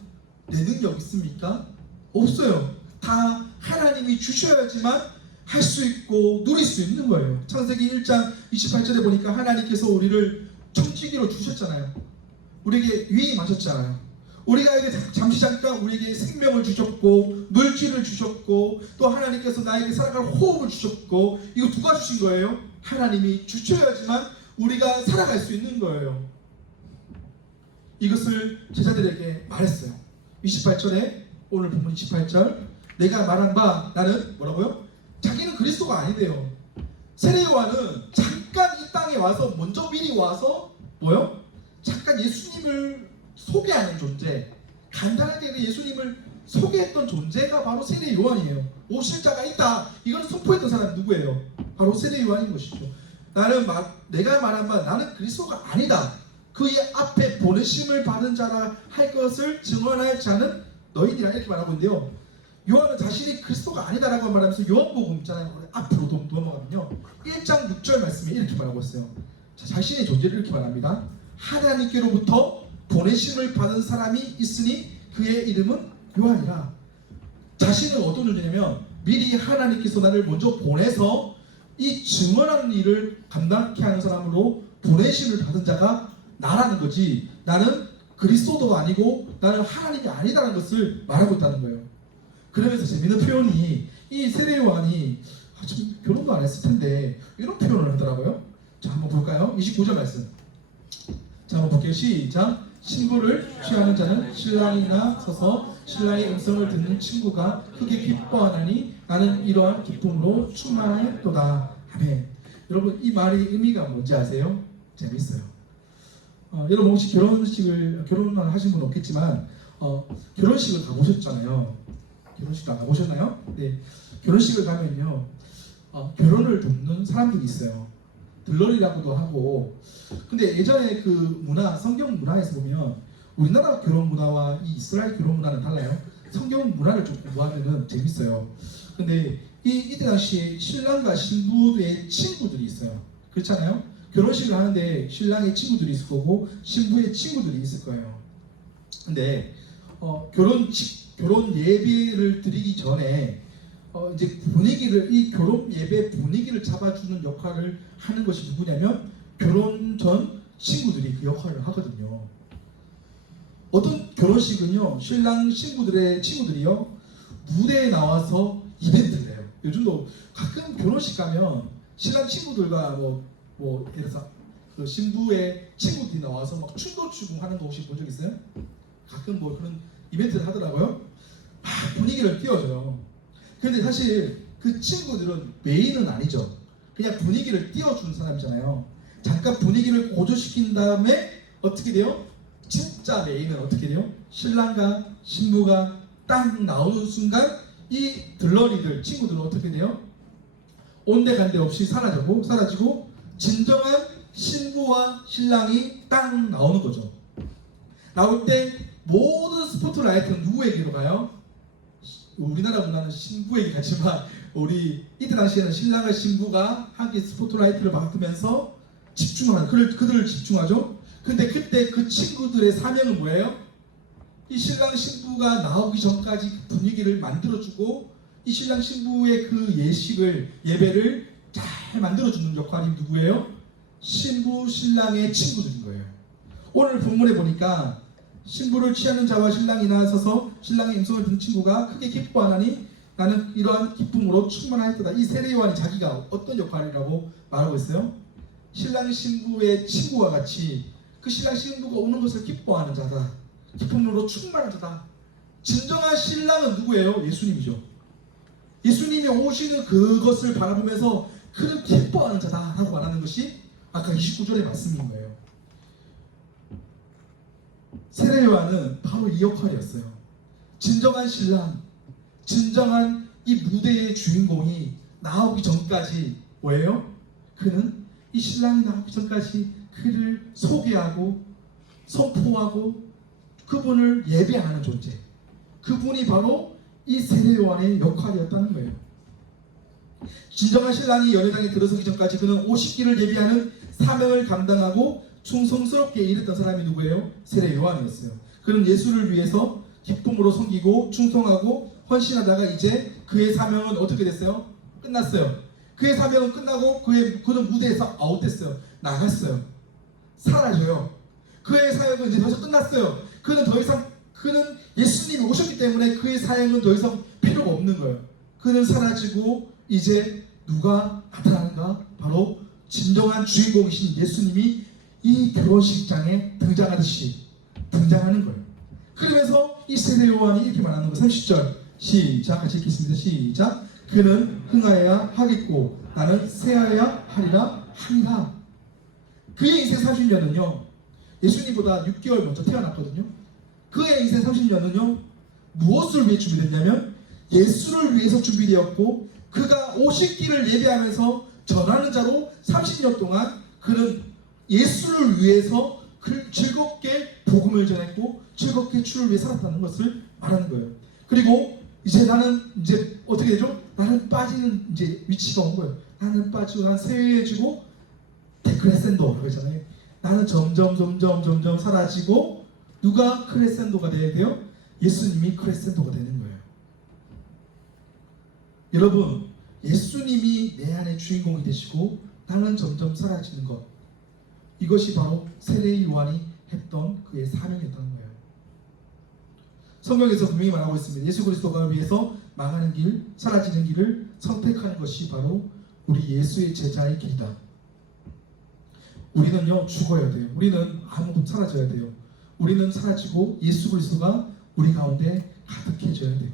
내 능력 있습니까? 없어요. 다 하나님이 주셔야지만 할 수 있고 누릴 수 있는 거예요. 창세기 1장 28절에 보니까 하나님께서 우리를 청지기로 주셨잖아요. 우리에게 위임하셨잖아요. 우리가 잠시 잠깐 우리에게 생명을 주셨고 물질을 주셨고, 또 하나님께서 나에게 살아갈 호흡을 주셨고, 이거 누가 주신 거예요? 하나님이 주셔야지만 우리가 살아갈 수 있는 거예요. 이것을 제자들에게 말했어요. 28절에, 오늘 본문 28절, 내가 말한 바 나는 뭐라고요? 자기는 그리스도가 아니대요. 세례 요한은 잠깐 이 땅에 와서 먼저 미리 와서 뭐요? 잠깐 예수님을 소개하는 존재, 간단하게 예수님을 소개했던 존재가 바로 세례 요한이에요. 오실 자가 있다, 이걸 선포했던 사람이 누구예요? 바로 세례 요한인 것이죠. 내가 말한 바 나는 그리스도가 아니다, 그의 앞에 보내심을 받은 자라 할 것을 증언할 자는 너희들이라, 이렇게 말하고 있는데요. 요한은 자신이 그리스도가 아니다라고 말하면서 요한복음 있잖아요. 앞으로 넘어가면요, 1장 6절 말씀에 이렇게 말하고 있어요. 자신의 존재를 이렇게 말합니다. 하나님께로부터 보내심을 받은 사람이 있으니 그의 이름은 요한이라. 자신은 어떤 존재냐면, 미리 하나님께서 나를 먼저 보내서 이 증언하는 일을 감당케 하는 사람으로 보내심을 받은 자가 나라는 거지, 나는 그리스도도 아니고 나는 하나님이 아니다라는 것을 말하고 있다는 거예요. 그러면서 재밌는 표현이, 이 세례 요한이 좀 결혼도 안 했을 텐데 이런 표현을 하더라고요. 자, 한번 볼까요? 29절 말씀. 자, 한번 볼게요. 시작. 신부를 취하는 자는 신랑이나 서서 신랑의 음성을 듣는 친구가 크게 기뻐하나니 나는 이러한 기쁨으로 충만하였도다. 아멘. 여러분, 이 말의 의미가 뭔지 아세요? 재밌어요. 여러분 혹시 결혼을 하신 분은 없겠지만 결혼식을 가보셨잖아요. 결혼식 안 가보셨나요? 네. 결혼식을 가면요, 결혼을 돕는 사람들이 있어요. 들러리라고도 하고. 근데 예전에 그 문화, 성경 문화에서 보면 우리나라 결혼 문화와 이 이스라엘 결혼 문화는 달라요. 성경 문화를 좀 공부하면은 재밌어요. 근데 이때 당시에 신랑과 신부의 친구들이 있어요. 그렇잖아요. 결혼식을 하는데 신랑의 친구들이 있을 거고 신부의 친구들이 있을 거예요. 근데 결혼 예배를 드리기 전에 이제 이 결혼 예배 분위기를 잡아주는 역할을 하는 것이 누구냐면 결혼 전 친구들이 그 역할을 하거든요. 어떤 결혼식은요, 신랑 신부들의 친구들이요 무대에 나와서 이벤트를 해요. 요즘도 가끔 결혼식 가면 신랑 친구들과 뭐 예를 들어서 그 신부의 친구들이 나와서 막 춤도 추고 하는 거 혹시 본 적 있어요? 가끔 뭐 그런 이벤트를 하더라고요. 막 분위기를 띄워줘요. 근데 사실 그 친구들은 메인은 아니죠. 그냥 분위기를 띄워주는 사람이잖아요. 잠깐 분위기를 고조시킨 다음에 어떻게 돼요? 진짜 메인은 어떻게 돼요? 신랑과 신부가 딱 나오는 순간 이 들러리들 친구들은 어떻게 돼요? 온데간데 없이 사라지고 진정한 신부와 신랑이 딱 나오는 거죠. 나올 때 모든 스포트라이트는 누구에게로 가요? 우리나라 문화는 신부에게 가지만 우리 이때 당시에는 신랑과 신부가 함께 스포트라이트를 받으면서 집중하는 그들을 집중하죠. 근데 그때 그 친구들의 사명은 뭐예요? 이 신랑 신부가 나오기 전까지 분위기를 만들어주고 이 신랑 신부의 그 예배를 잘 만들어주는 역할이 누구예요? 신부 신랑의 친구들인 거예요. 오늘 본문에 보니까 신부를 취하는 자와 신랑이 나서서 신랑의 음성을 듣는 친구가 크게 기뻐하나니 나는 이러한 기쁨으로 충만하였다. 이 세례 요한이 자기가 어떤 역할이라고 말하고 있어요? 신랑 신부의 친구와 같이 그 신랑 신부가 오는 것을 기뻐하는 자다. 기쁨으로 충만한 자다. 진정한 신랑은 누구예요? 예수님이죠. 예수님이 오시는 그것을 바라보면서 그를 기뻐하는 자다라고 말하는 것이 아까 29절의 말씀인 거예요. 세례 요한은 바로 이 역할이었어요. 진정한 신랑, 진정한 이 무대의 주인공이 나오기 전까지 뭐예요? 그는 이 신랑이 나오기 전까지 그를 소개하고 선포하고 그분을 예배하는 존재. 그분이 바로 이 세례 요한의 역할이었다는 거예요. 진정한 신랑이 연회장에 들어서기 전까지 그는 50기를 예비하는 사명을 감당하고 충성스럽게 일했던 사람이 누구예요? 세례 요한이었어요. 그는 예수를 위해서 기쁨으로 섬기고 충성하고 헌신하다가 이제 그의 사명은 어떻게 됐어요? 끝났어요. 그의 사명은 끝나고 그는 무대에서 아웃됐어요. 나갔어요. 사라져요. 그의 사역은 이제 벌써 끝났어요. 그는 예수님이 오셨기 때문에 그의 사역은 더 이상 필요가 없는 거예요. 그는 사라지고 이제 누가 나타나는가? 바로 진정한 주인공이신 예수님이 이 결혼식장에 등장하듯이 등장하는 거예요. 그러면서 이 세례 요한이 이렇게 말하는 거예요. 30절 시작 같이 읽겠습니다. 시작. 그는 흥하여야 하겠고 나는 쇠하여야 하리라. 그의 인생 30년은요 예수님보다 6개월 먼저 태어났거든요. 그의 인생 30년은요 무엇을 위해 준비됐냐면 예수를 위해서 준비되었고 그가 50기를 예배하면서 전하는 자로 30년 동안 그는 예수를 위해서 즐겁게 복음을 전했고 즐겁게 주를 위해 살았다는 것을 말하는 거예요. 그리고 이제 나는 이제 어떻게 되죠? 나는 빠지는 이제 위치가 온 거예요. 나는 빠지고 난 쇠해지고 데크레센도라고 했잖아요. 나는 점점 사라지고 누가 크레센도가 돼야 돼요? 예수님이 크레센도가 되는 거예요. 여러분, 예수님이 내 안의 주인공이 되시고 나는 점점 사라지는 것, 이것이 바로 세례 요한이 했던 그의 사명이었다는 거예요. 성경에서 분명히 말하고 있습니다. 예수 그리스도가 위해서 망하는 길, 사라지는 길을 선택하는 것이 바로 우리 예수의 제자의 길이다. 우리는요 죽어야 돼요. 우리는 아무도 사라져야 돼요. 우리는 사라지고 예수 그리스도가 우리 가운데 가득해져야 돼요.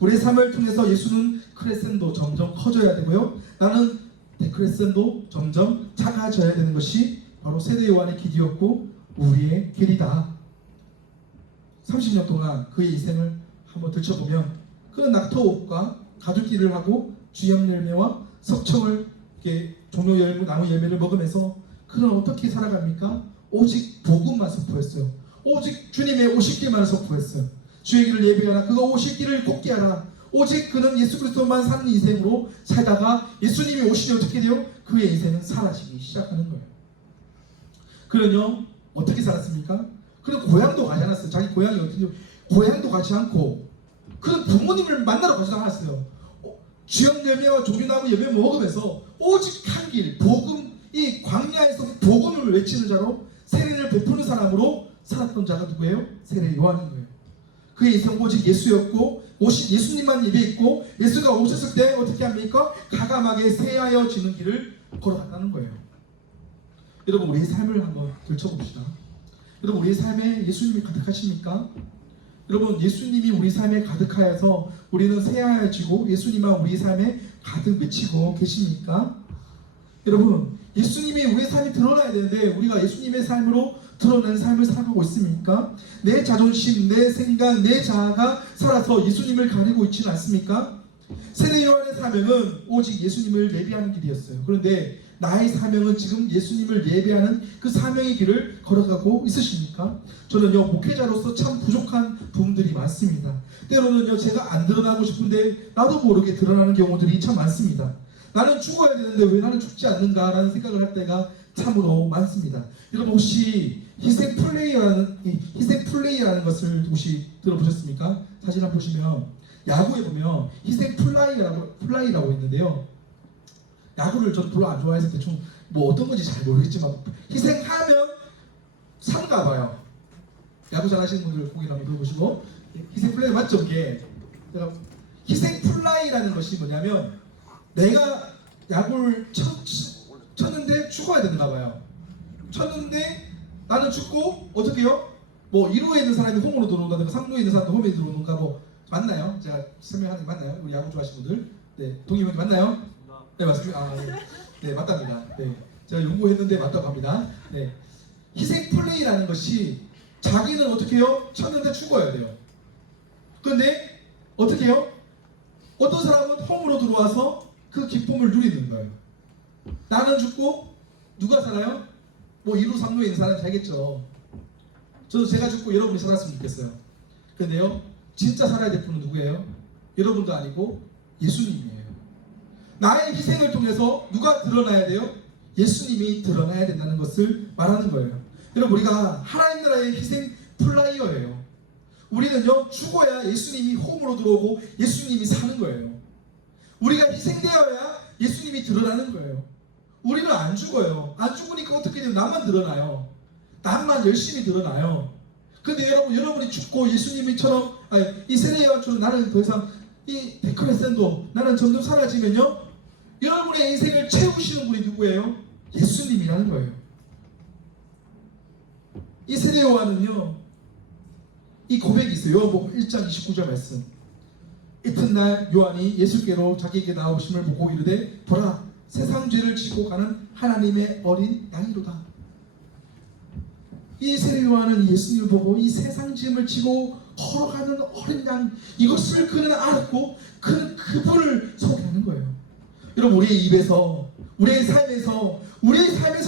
우리의 삶을 통해서 예수는 크레센도 점점 커져야 되고요. 나는 데크레센도 점점 작아져야 되는 것이 바로 세례 요한의 길이었고 우리의 길이다. 30년 동안 그의 인생을 한번 들춰보면 그는 낙토옥과 가죽띠를 하고 주염 열매와 석청을 이렇게 종려 열매, 나무 열매를 먹으면서 그는 어떻게 살아갑니까? 오직 복음만 선포했어요. 오직 주님의 50길만 선포했어요. 주의 길을 예배하라. 그가 50길을 곱게 하라. 오직 그는 예수 그리스도만 사는 인생으로 살다가 예수님이 오시니 어떻게 돼요? 그의 인생은 사라지기 시작하는 거예요. 그는요 어떻게 살았습니까? 그는 고향도 가지 않았어요. 자기 고향이 어딘지 고향도 가지 않고 그는 부모님을 만나러 가지도 않았어요. 쥐염 열매와 조기나무 열매 먹으면서 오직 한 길 복음, 이 광야에서 복음을 외치는 자로 세례를 베푸는 사람으로 살았던 자가 누구예요? 세례 요한인 거예요. 그의 인생 오직 예수였고 예수님만 예배했고 예수가 오셨을 때 어떻게 합니까? 가감하게 새하여지는 길을 걸어갔다는 거예요. 여러분 우리의 삶을 한번 들춰봅시다. 여러분 우리의 삶에 예수님이 가득하십니까? 여러분 예수님이 우리 삶에 가득하여서 우리는 새하여지고 예수님만 우리 삶에 가득 맺히고 계십니까? 여러분 예수님이 우리의 삶이 드러나야 되는데 우리가 예수님의 삶으로 드러낸 삶을 살아가고 있습니까? 내 자존심, 내 생각, 내 자아가 살아서 예수님을 가리고 있지는 않습니까? 세례 요한의 사명은 오직 예수님을 예배하는 길이었어요. 그런데 나의 사명은 지금 예수님을 예배하는 그 사명의 길을 걸어가고 있으십니까? 저는요 목회자로서 참 부족한 부분들이 많습니다. 때로는요 제가 안 드러나고 싶은데 나도 모르게 드러나는 경우들이 참 많습니다. 나는 죽어야 되는데 왜 나는 죽지 않는가라는 생각을 할 때가 참으로 많습니다. 여러분 혹시 희생 플레이라는 것을 혹시 들어보셨습니까? 사진 한번 보시면 야구에 보면 희생 플라이라고 있는데요. 야구를 전 별로 안 좋아해서 대충 뭐 어떤 건지 잘 모르겠지만 희생하면 산가 봐요. 야구 잘하시는 분들 보기 한번 들어보시고 희생 플라이 맞죠? 이게 희생 플라이라는 것이 뭐냐면 내가 야구를 쳤는데 죽어야 되는가 봐요. 쳤는데 나는 죽고 어떻게 해요? 뭐 2루에 있는 사람이 홈으로 들어온다든가 3루에 있는 사람이 홈에 들어오는가 뭐 맞나요? 제가 설명하는 게 맞나요? 우리 야구 좋아하시는 분들 네 동의원님 맞나요? 네 맞습니다. 아, 네 맞답니다. 네 제가 연구했는데 맞다고 합니다. 네 희생 플레이라는 것이 자기는 어떻게 해요? 쳤는데 죽어야 돼요. 그런데 어떻게 해요? 어떤 사람은 홈으로 들어와서 그 기쁨을 누리는 거예요. 나는 죽고 누가 살아요? 뭐 2루 3루에 있는 사람이 살겠죠. 저도 제가 죽고 여러분이 살았으면 좋겠어요. 근데요 진짜 살아야 될 분은 누구예요? 여러분도 아니고 예수님이에요. 나의 희생을 통해서 누가 드러나야 돼요? 예수님이 드러나야 된다는 것을 말하는 거예요. 여러분 우리가 하나님 나라의 희생 플라이어예요. 우리는요 죽어야 예수님이 홈으로 들어오고 예수님이 사는 거예요. 우리가 희생되어야 예수님이 드러나는 거예요. 우리는 안 죽어요. 안 죽으니까 어떻게 되면 나만 드러나요. 나만 열심히 드러나요. 근데 여러분이 죽고 예수님이처럼 이 세례요한처럼 나는 더 이상 이 데크레센도 나는 점점 사라지면요 여러분의 인생을 채우시는 분이 누구예요? 예수님이라는 거예요. 이 세례요한은요 이 고백이 있어요. 요한복음 1장 29절 말씀. 이튿날 요한이 예수께로 자기에게 나오심을 보고 이르되 보라 세상 죄를 지고 가는 하나님의 어린 양이로다. 이 세례 요한은 예수님을 보고 이 세상 짐을 지고 걸어가는 어린 양 이것을 그는 알았고 그는 그분을 소개하는 거예요. 여러분 우리의 입에서 우리의 삶에서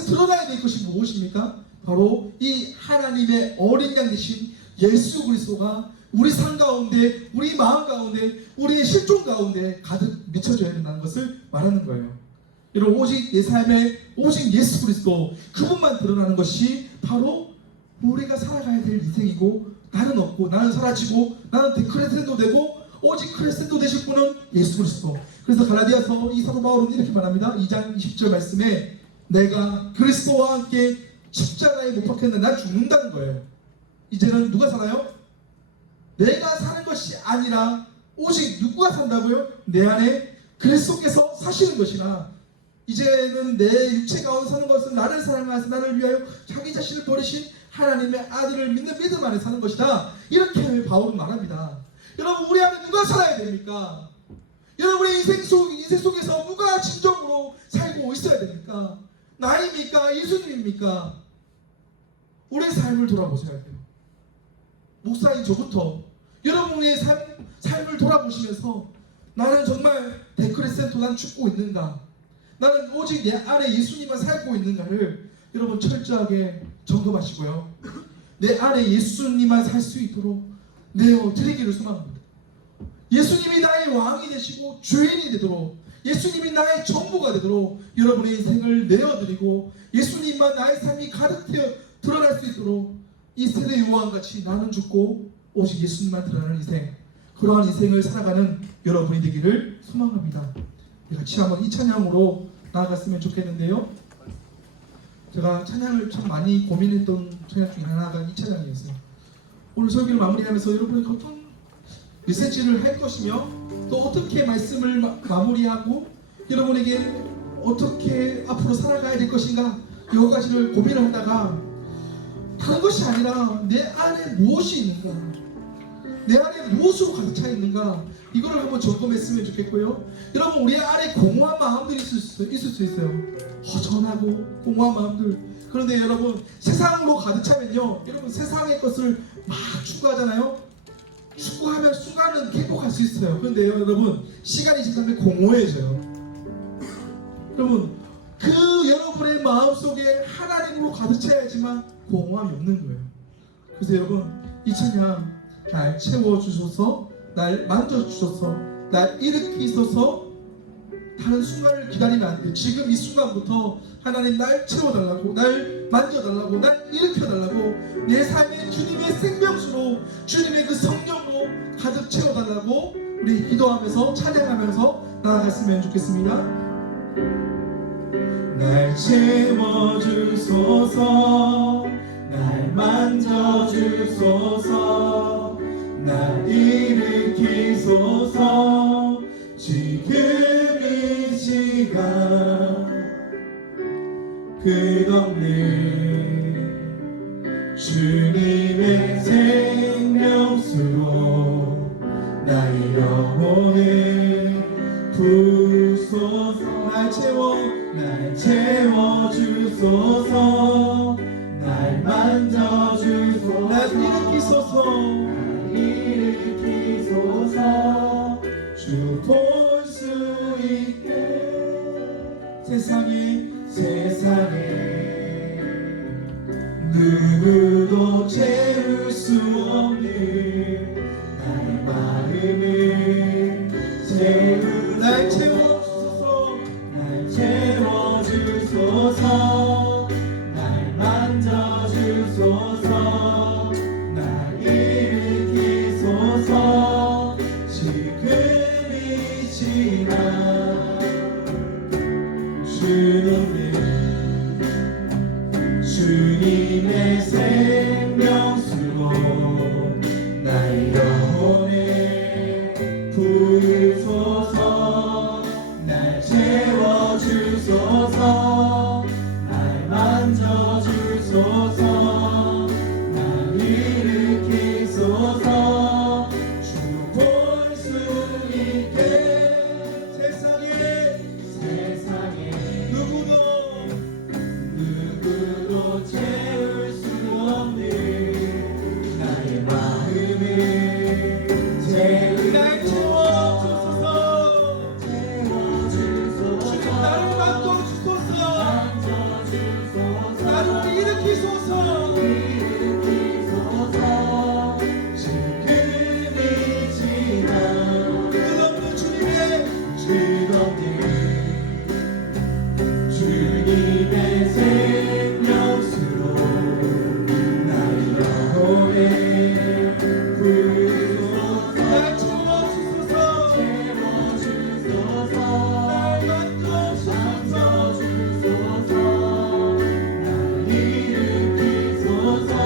드러나야 될 것이 무엇입니까? 바로 이 하나님의 어린 양 되신 예수 그리스도가 우리 삶 가운데 우리 마음 가운데 우리의 실존 가운데 가득 미쳐져야 된다는 것을 말하는 거예요. 여러분 오직 내 삶에 오직 예수 그리스도 그분만 드러나는 것이 바로 우리가 살아가야 될 인생이고 나는 없고 나는 사라지고 나는 데크레센도 되고 오직 크레센도 되실 분은 예수 그리스도. 그래서 갈라디아서 이 사도 바울은 이렇게 말합니다. 2장 20절 말씀에 내가 그리스도와 함께 십자가에 못 박혔는데 난 죽는다는 거예요. 이제는 누가 살아요? 내가 사는 것이 아니라 오직 누구가 산다고요? 내 안에 그리스도께서 사시는 것이나 이제는 내 육체 가운데 사는 것은 나를 사랑하여서 나를 위하여 자기 자신을 버리신 하나님의 아들을 믿는 믿음 안에 사는 것이다. 이렇게 바울은 말합니다. 여러분 우리 안에 누가 살아야 됩니까? 여러분의 인생 속에서 누가 진정으로 살고 있어야 됩니까? 나입니까? 예수님입니까? 우리의 삶을 돌아보셔야 돼요. 목사인 저부터 여러분의 삶을 돌아보시면서 나는 정말 데크레센토 난 죽고 있는가? 나는 오직 내 안에 예수님만 살고 있는가를 여러분 철저하게 점검하시고요. 내 안에 예수님만 살 수 있도록 내어 드리기를 소망합니다. 예수님이 나의 왕이 되시고 주인이 되도록 예수님이 나의 전부가 되도록 여러분의 인생을 내어드리고 예수님만 나의 삶이 가득 드러날 수 있도록 이 세대 요한같이 나는 죽고 오직 예수님만 드러나는 인생, 그러한 인생을 살아가는 여러분이 되기를 소망합니다. 같이 한번 이 찬양으로 나아갔으면 좋겠는데요. 제가 찬양을 참 많이 고민했던 찬양 중에 하나가 이 찬양이었어요. 오늘 설교를 마무리하면서 여러분에게 어떤 메시지를 할 것이며 또 어떻게 말씀을 마무리하고 여러분에게 어떻게 앞으로 살아가야 될 것인가, 여러 가지를 고민을 하다가 다른 것이 아니라 내 안에 무엇이 있는가, 내 안에 무엇으로 가득 차 있는가, 이거를 한번 점검했으면 좋겠고요. 여러분, 우리 안에 공허한 마음들이 있을 수 있어요. 허전하고 공허한 마음들. 그런데 여러분, 세상으로 가득 차면요, 여러분 세상의 것을 막 추구하잖아요. 추구하면 순간은 행복할 수 있어요. 그런데 여러분, 시간이 지나면 공허해져요. 여러분, 그 여러분의 마음속에 하나님으로 가득 차야지만 공허함이 없는 거예요. 그래서 여러분, 이 찬양, 날 채워주소서, 날 만져주소서, 날 일으키소서, 다른 순간을 기다리면 안 돼요. 지금 이 순간부터 하나님 날 채워달라고, 날 만져달라고, 날 일으켜달라고, 내 삶에 주님의 생명수로, 주님의 그 성령으로 가득 채워달라고 우리 기도하면서 찬양하면서 나아갔으면 좋겠습니다. 날 채워주소서, 날 만져주소서, 날 일으키소서, 지금 이 시간 끝없는 주님의 생명수로 나의 영혼을 부소서. 날 채워주소서, 날 만져주소서, 날 일으키소서, 주 볼 수 있게. 세상에 누구도 채울 수 없는 나의 마음을 날 채워주소서, 날 채워주소서, 날 만져주소서, 날 일으키소서, 지금 이 시간 주님의 생명수로 나의 영혼을 부소서. 날 채워주소서, 날 만져주소서, 날 일으키소서, 주 볼 수 있게. 세상에 누구도 채울 수 없는 나의 마음을 날 채워주소서, 나를 만져주소서, 나를 일으키소서, 지금 이 시간 끝없는 주님의 생명수로 나의 영혼을 부소서. 날 채워주소서, 날 만져주소서, 날 일으키소서,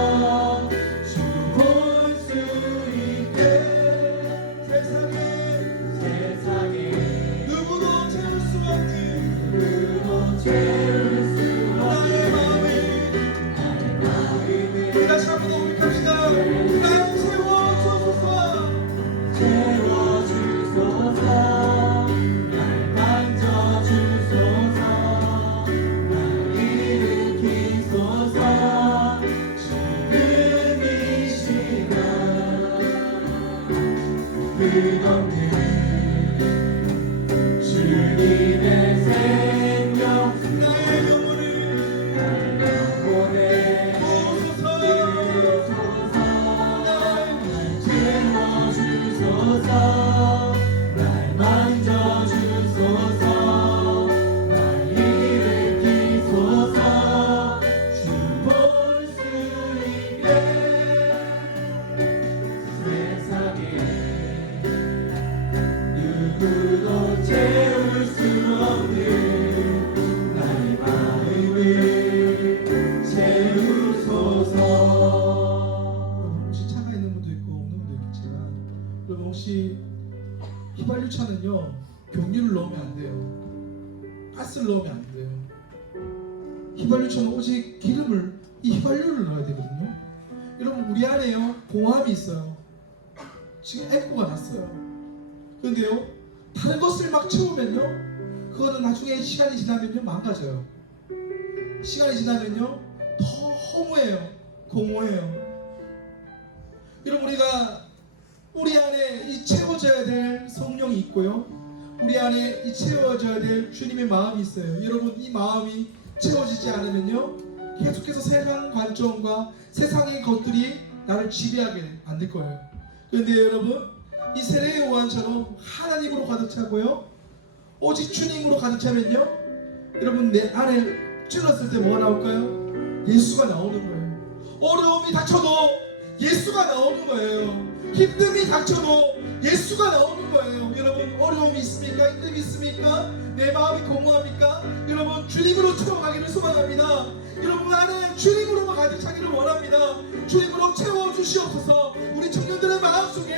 주 볼 수 있게. 세상에 누구도 채울 수 없는 나의 마음을 다시 한번 고백합시다. 날 채워주소서, 날 만져주소서, 날 일으키소서, 지금 이 시간 끝없는 주님의 생명 나의 영혼을 부소서. 날 채워주소서, 날 만져주소서, 여러분 혹시 휘발유차는요 경유를 넣으면 안 돼요. 가스를 넣으면 안 돼요. 휘발유차는 오직 기름을 이 휘발유를 넣어야 되거든요. 여러분 우리 안에요 공함이 있어요. 지금 에코가 났어요. 그런데요 다른 것을 막 채우면요 그거는 나중에 시간이 지나면요 망가져요. 시간이 지나면요 더 허무해요. 공허해요. 여러분 우리가 우리 안에 이 채워져야 될 성령이 있고요 우리 안에 이 채워져야 될 주님의 마음이 있어요. 여러분 이 마음이 채워지지 않으면요 계속해서 세상 관점과 세상의 것들이 나를 지배하게 만들 거예요. 그런데 여러분 이 세례 요한처럼 하나님으로 가득 차고요 오직 주님으로 가득 차면요 여러분 내 안에 찔렀을 때 뭐가 나올까요? 예수가 나오는 거예요. 어려움이 닥쳐도 예수가 나오는 거예요. 힘듦이 닥쳐도 예수가 나오는 거예요. 여러분 어려움이 있습니까? 힘듦이 있습니까? 내 마음이 공허합니까? 여러분 주님으로 채워가기를 소망합니다. 여러분 안에 주님으로만 가득 차기를 원합니다. 주님으로 채워주시옵소서. 우리 청년들의 마음속에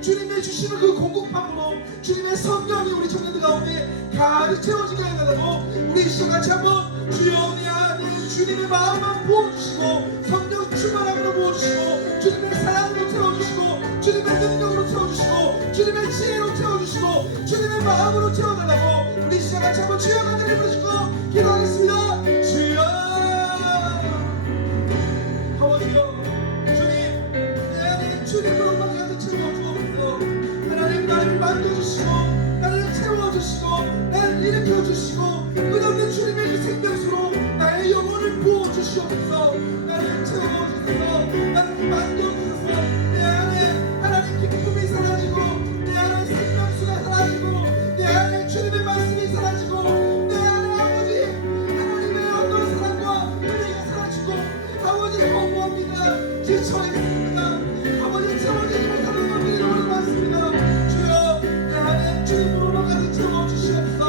주님의 주시는 그 공급함으로 주님의 성령이 우리 청년들 가운데 가득 채워지게 해달라고 우리 시간같이 한번 주여 내 안에 주님의 마음만 부어주시고 성령 충만함으로 부어주시고 주님의 사랑으로 채워주시고 주님의 능력으로 채워주시고 주님의 지혜로 채워주시고 주님의 마음으로 채워달라고 우리 시간같이 한번 주여 간절히 부르시고 기도하겠습니다. 주여 아버지여 주님 내 안에 주님으로만 가득 채워주옵소서. 하나님 나를 만져주시고 나를 채워주시고 나를 일으켜주시고 끝없는 주님의 그 생명수로 나의 영혼을 부어주시옵소서. 나를 채워주소서. 나를 만져주소서. 내 안에 하나님 기쁨이 사라지고 내 안에 생명수가 사라지고 내 안에 주님의 말씀이 사라지고 내 안에 아버지 하나님의 어떤 사랑과 은혜가 사라지고 아버지 공부합니다. 지쳐있습니다. 아버지 채워지지 못하는 것들이 너무 많습니다. 주여 내 안에 주님으로만 가득 채워주시옵소서.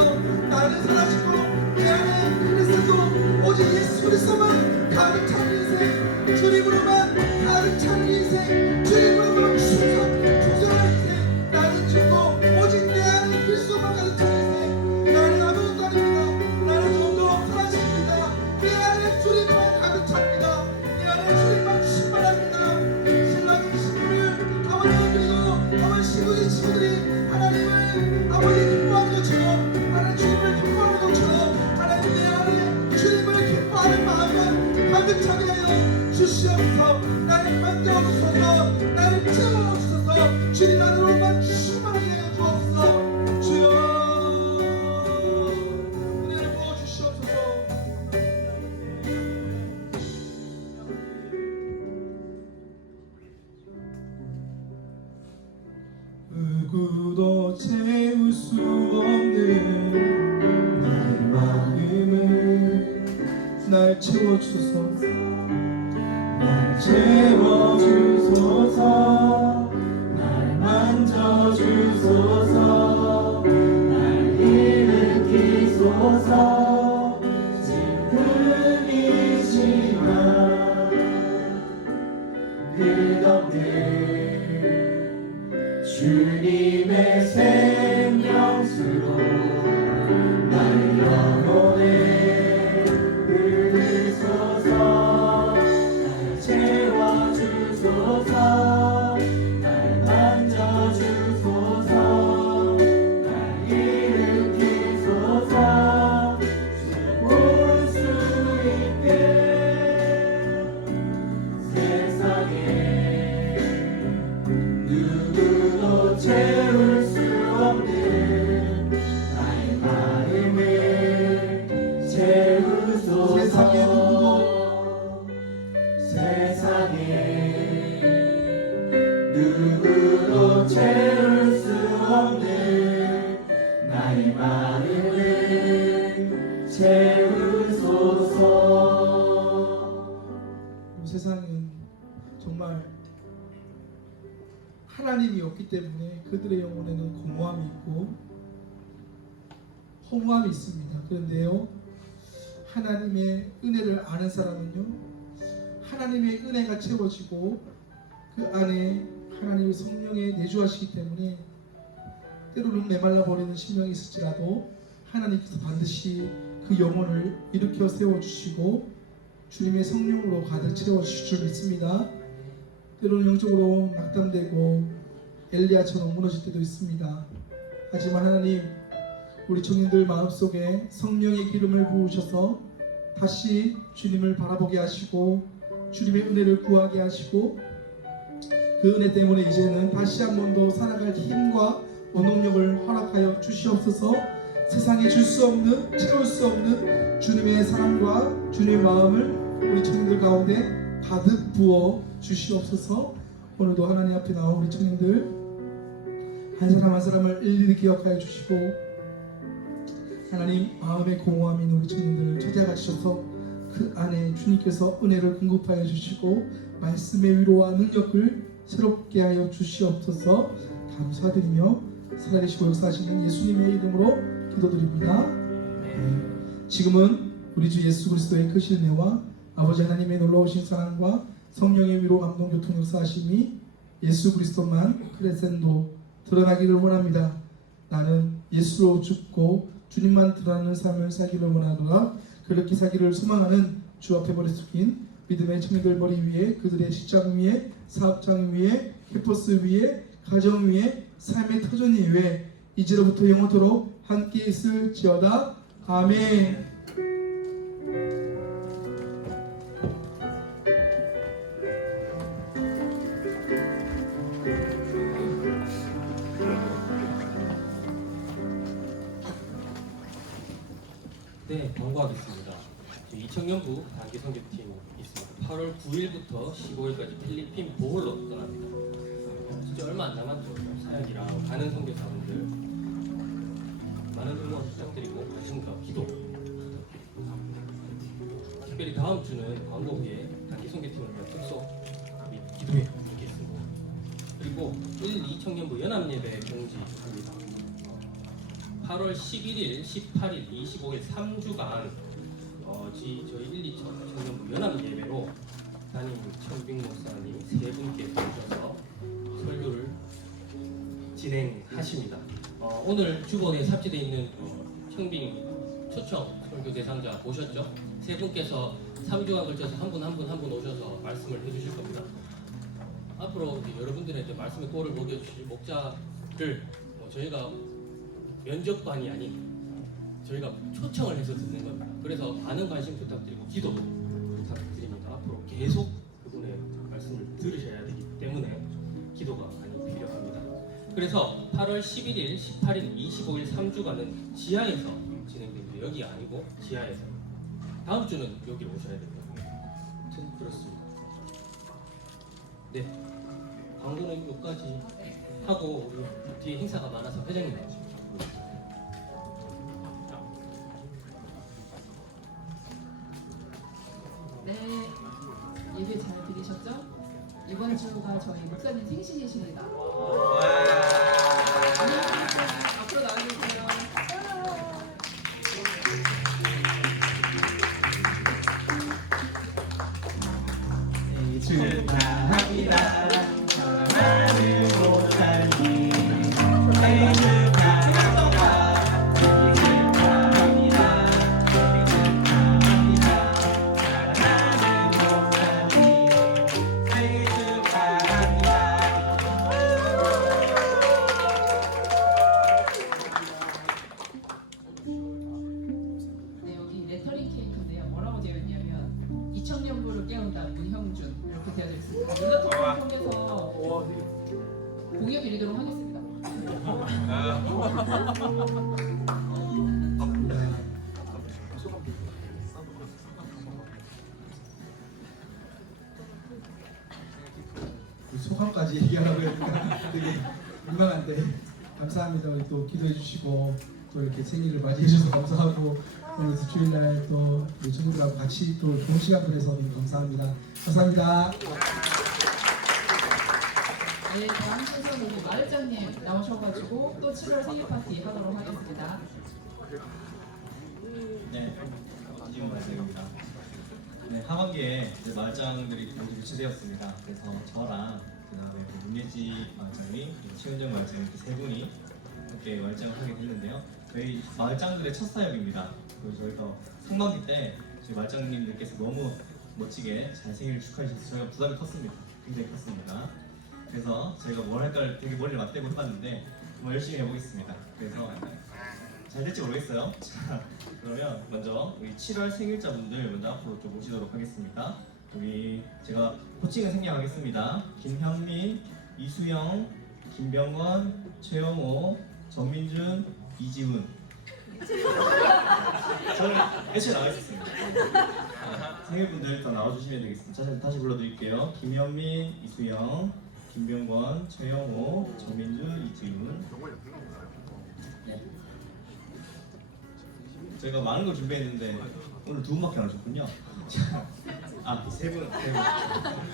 나는 사라지고 내 안에 그리스도 오직 예수 그리스도만 가득 찬 인생 주님으로만 가득 찬 인생 주님으로만 충성할 인생 나는 죽고 오직 내 안에 그리스도만 가득 찬 인생 나는 아무것도 아닙니다. 나는 좀더 사라집니다. 내 안에 주님만 가득 찹니다. 내 안에 주님만 충만합니다. 신랑이 신부를 아버지 그리고 아버지 신부의 친구들이 하나님을 아버지 기뻐하는 것처럼 하나님 주님을 기뻐하는 것처럼 하나님 내 안에 주님을 기뻐하는 마음만 가득 차게 하여 주시옵소서. 나를 만져주소서. 나를 채워주소서. 주님 안으로만 충만하게 하여 주옵소서. 주여 은혜를 부어주시옵소서. 누구도 채울 수 없는 나의 마음을 날 채워주소서. 날 채워주소서. 날 만져주소서. 날 일으키소서. 지금이지만 끝없는 주님의 생명수로 나의 영혼에 흐르소서. 날 채워주소서. 날 만져주소서. 날 일으키소서. 볼 수 있게 세상에 누구도 채울 수 없는 나의 마음을 채우소서. 세상에 누구도 채울 수 없는 나의 마음을 채우소서. 세상은 정말 하나님이 없기 때문에 그들의 영혼에는 공허함이 있고 허무함이 있습니다. 그런데요 하나님의 은혜를 아는 사람은요 하나님의 은혜가 채워지고 그 안에 하나님의 성령에 내주하시기 때문에 때로는 메말라 버리는 심령이 있을지라도 하나님께서 반드시 그 영혼을 일으켜 세워주시고 주님의 성령으로 가득 채워주실 줄 믿습니다. 때로는 영적으로 낙담되고 엘리야처럼 무너질 때도 있습니다. 하지만 하나님, 우리 청년들 마음속에 성령의 기름을 부으셔서 다시 주님을 바라보게 하시고 주님의 은혜를 구하게 하시고 그 은혜 때문에 이제는 다시 한 번 더 살아갈 힘과 원동력을 허락하여 주시옵소서. 세상에 줄 수 없는, 채울 수 없는 주님의 사랑과 주님의 마음을 우리 청년들 가운데 가득 부어 주시옵소서. 오늘도 하나님 앞에 나온 우리 청년들 한 사람 한 사람을 일일이 기억하여 주시고 하나님 마음의 공허함인 우리 청년들을 찾아가 주셔서 그 안에 주님께서 은혜를 공급하여 주시고 말씀의 위로와 능력을 새롭게 하여 주시옵소서. 감사드리며 살아계시고 역사하시는 예수님의 이름으로 기도드립니다. 지금은 우리 주 예수 그리스도의 크신 은혜와 아버지 하나님의 놀라우신 사랑과 성령의 위로 감동 교통 역사하심이 예수 그리스도만 크레센도 드러나기를 원합니다. 나는 예수로 죽고 주님만 드러나는 삶을 살기를 원하노라. 그렇게 살기를 소망하는 주 앞에 머리 숙인 믿음의 청년들 머리 위에, 그들의 직장 위에, 사업장 위에, 캠퍼스 위에, 가정 위에, 삶의 터전 위에 이제로부터 영원토록 함께 있을지어다. 아멘. 네, 광고하겠습니다. 이청년부 단기 선교팀 있습니다. 8월 9일부터 15일까지 필리핀 보홀로 떠납니다. 진짜 얼마 안 남았죠. 사역이랑 가는 선교사분들 많은 응원 부탁드리고 관심과 기도 부탁드립니다. 특별히 다음 주는 광고 후에 단기 선교팀을 위한 특소 및 기도회 있겠습니다. 그리고 1, 2 청년부 연합예배 공지합니다. 8월 11일, 18일, 25일 3주간 저희 1, 2 청년부 연합예배로 담임 청빙 목사님 3분께서 오셔서 설교를 진행하십니다. 오늘 주본에 삽입되어 있는 청빙 초청 설교 대상자 보셨죠? 3분께서 3주간 걸쳐서 한 분 오셔서 말씀을 해주실 겁니다. 앞으로 여러분들한테 말씀의 꼴을 먹여주실 목자를 저희가 면접관이 아닌 저희가 초청을 해서 듣는 겁니다. 그래서 많은 관심 부탁드리고 기도도 부탁드립니다. 앞으로 계속 그분의 말씀을 들으셔야 되기 때문에 기도가 많이 필요합니다. 그래서 8월 11일, 18일, 25일 3주간은 지하에서 진행됩니다. 여기 아니고 지하에서. 다음 주는 여기로 오셔야 됩니다. 아무튼 그렇습니다. 네, 광고는 여기까지 하고 우리 뒤에 행사가 많아서 회장님 네, 예배 잘 들으셨죠? 이번 주가 저희 목사님 생신이십니다. 앞으로 나와주세요. 축하합니다. 사랑하는 목사님 생일 축하합니다. 생일 축하합니다. 생일 축하합니다. 사랑하는 목사님 생일 축하합니다. 네, 여기 레터링 케이크인데요. 뭐라고 되어 있냐면 이청년부를 깨운다 문형준 이렇게 되어 있습니다. 문화통을 통해서 공유 드리도록 하겠습니다. 소감까지 얘기하라고 하니까 되게 민망한데 감사합니다. 우리 또 기도해 주시고 또 이렇게 생일을 맞이해 주셔서 감사하고 오늘 주일날 또 우리 친구들하고 같이 또 좋은 시간 보내서 너무 감사합니다. 감사합니다. 네, 다음 순서는 우리 마을장님 나오셔가지고 또 7월 생일 파티 하도록 하겠습니다. 네, 이지훈 마을장입니다. 네, 하반기에 이제 마을장들이 모두 유치되었습니다. 그래서 저랑 그다음에 문예지 마을장님, 그리고 최은정 마을장님 이렇게 세 분이 이렇게 마을장을 하게 됐는데요. 저희 마을장들의 첫 사역입니다. 그리고 저희가 상반기 때 저희 마을장님들께서 너무 멋지게 잘 생일을 축하해 주셔서 저희가 부담이 컸습니다. 굉장히 컸습니다. 그래서 저희가 뭘 할까를 되게 머리를 맞대고 해봤는데 정말 열심히 해보겠습니다. 그래서 잘 될지 모르겠어요. 자, 그러면 먼저 우리 7월 생일자분들 먼저 앞으로 좀 모시도록 하겠습니다. 여기 제가 호칭을 생략하겠습니다. 김현민, 이수영, 김병권, 최영호, 전민준, 이지훈. 저는 애초에 나와 있었습니다. 생일분들 다 나와주시면 되겠습니다. 다시 불러드릴게요. 김현민, 이수영, 김병권, 최영호, 전민준, 이지훈. 네. 저희가 많은 걸 준비했는데 오늘 두 분밖에 안 오셨군요. 세 분.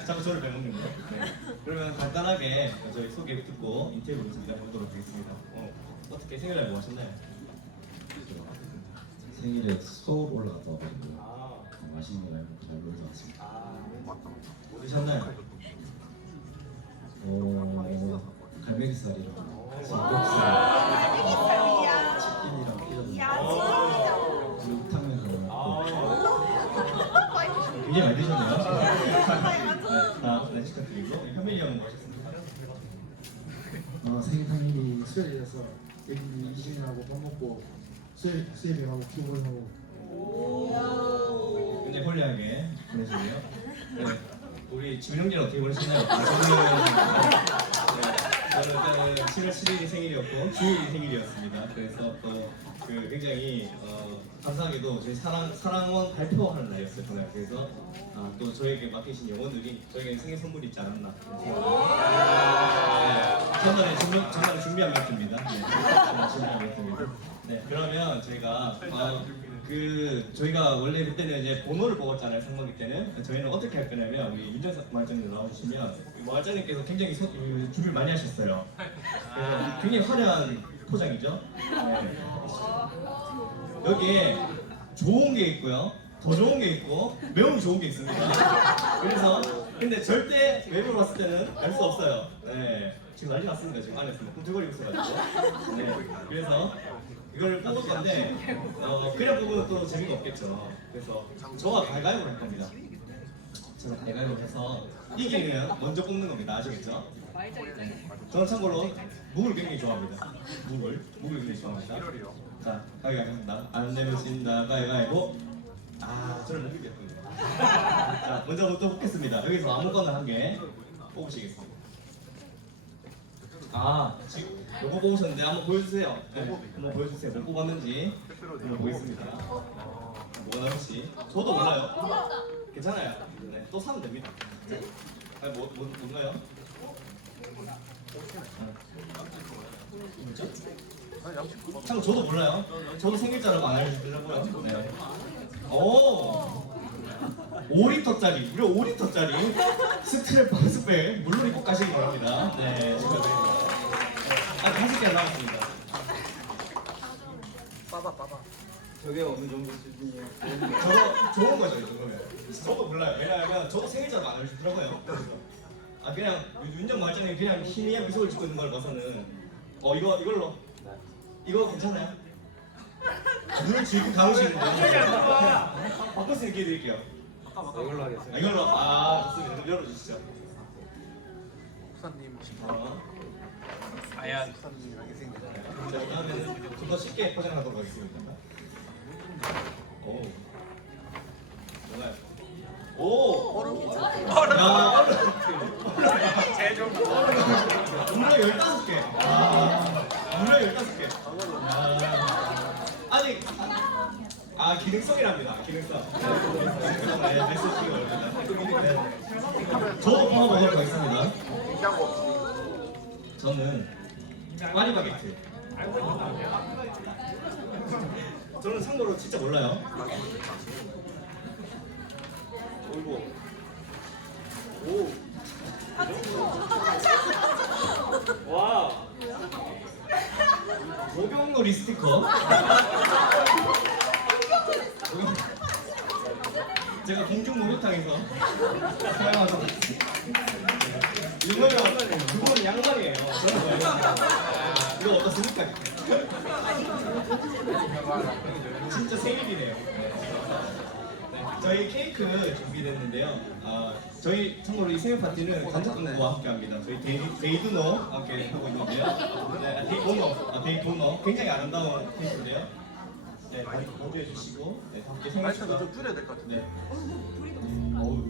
자꾸 저를 빼먹는데. 네. 그러면 간단하게 저희 소개 듣고 인터뷰 진행해보도록 하겠습니다. 어떻게 생일날 뭐 하셨나요? 생일에 서울 올라갔다 와가지고 맛있는 거 먹고 잘 놀다 왔습니다. 뭐 드셨나요? 갈매기살이랑 삼겹살, 치킨이랑 피자 그리고 탕면 굉장히 많이 드셨네요. 네, 축하드리고 현민이 형은 뭐 하셨습니까? 생일 당일이 수요일이라서 여기 이준이하고 밥 먹고 수요일에 하고 피부하고 굉장히 홀리하게 보내시네요. 네. 우리 지민형제는 어떻게 보내셨나요? 저는 7월 7일이 생일이었고 9일이 생일이었습니다. 그래서 또 굉장히 감사하게도 저희 사랑원 발표하는 날이었어요. 그날. 그래서 또 저에게 맡기신 영혼들이 저에게 생일 선물이 있지 않았나. 전날에 준비한 멘트입니다. 준비한 멘트입니다. 네, 그러면 저희가 저희가 원래 그때는 이제 번호를 뽑았잖아요. 상반기 때는. 저희는 어떻게 할 거냐면 우리 윤정석 마을장님 나와주시면 마을장님께서 굉장히 준비를 많이 하셨어요. 굉장히 화려한 포장이죠. 네. 여기에 좋은 게 있고요, 더 좋은 게 있고 매우 좋은 게 있습니다. 그래서 근데 절대 외부로 봤을 때는 알 수 없어요. 네. 지금 난리 났습니다. 지금 안에서 꿈틀거리고 있어가지고. 네. 그래서 이걸 뽑을 건데 그냥 뽑으면 또 재미가 없겠죠. 그래서 저와 가위바위보를 할 겁니다. 제가 가위바위보 해서 이기면 먼저 뽑는 겁니다. 아시겠죠? 네. 저는 참고로 묵을 굉장히 좋아합니다. 묵을 굉장히 좋아합니다. 자, 가위바위보입니다. 안 내면 진다. 가위바위보. 저는 묵이 됐군요. 자, 먼저 뽑겠습니다. 여기서 아무거나 한 개 뽑으시겠습니다. 지금 요거 뽑으셨는데 한번 보여주세요. 네, 한번 보여주세요. 뭐 뽑았는지 한번 보겠습니다. 뭐가 나올지 저도 몰라요. 괜찮아요. 네, 또 사면 됩니다. 뭔가요? 뭐죠? 참 저도 몰라요. 저도 생일자라고 안 알려주더라고요. 네. 5리터짜리, 무려 5리터짜리 스트랩 바스백 물놀이 꼭 가시기 바랍니다. 네, 축하드립니다. 5개 남았습니다. 저게 어느 정도 수준이에요? 저거 좋은 거죠, 이 정도면. 저도 몰라요. 왜냐하면 저도 생일자로 안 알려주더라고요. 그냥 윤정 마을장님 그냥 희미한 미소를 짓고 있는 걸 봐서는 이걸로 이거 괜찮아요? 눈을 질끈 감으시는데 바꿀 수 있게 해드릴게요. 이걸로 하겠습니다. 이걸로 좋습니다. 그럼 열어주시죠. 목사님 아야 목사님이랑 생겼잖아요. 자, 그러면 좀 더 쉽게 포장하도록 하겠습니다. 뭔가요? 야, 제일 좋은 거. 무려 15개. 무려 15개. 아직 기능성이랍니다. 기능성. 네, 메시지가 어렵습니다. 저도 뽑아보도록 하겠습니다. 저는 파리바게트. 저는 참고로 진짜 몰라요. 와. 목욕놀이 스티커. 제가 공중 목욕탕에서 사용하도록 하겠습니다. 이거는 그거는 양말이에요. 저는 뭐예요? 이거 어떻습니까? 진짜 생일이네요. 네, 저희 케이크 준비됐는데요. 저희 참고로 이 생일 파티는 관자동과 함께합니다. 저희 데이도노 함께 하고 있는데요. 네, 데이도노 굉장히 아름다운 케이크인데요. 네, 많이 보조해 주시고 네, 함께 생일 축하. 좀 줄여야 될 것 같은데. 네. 어우.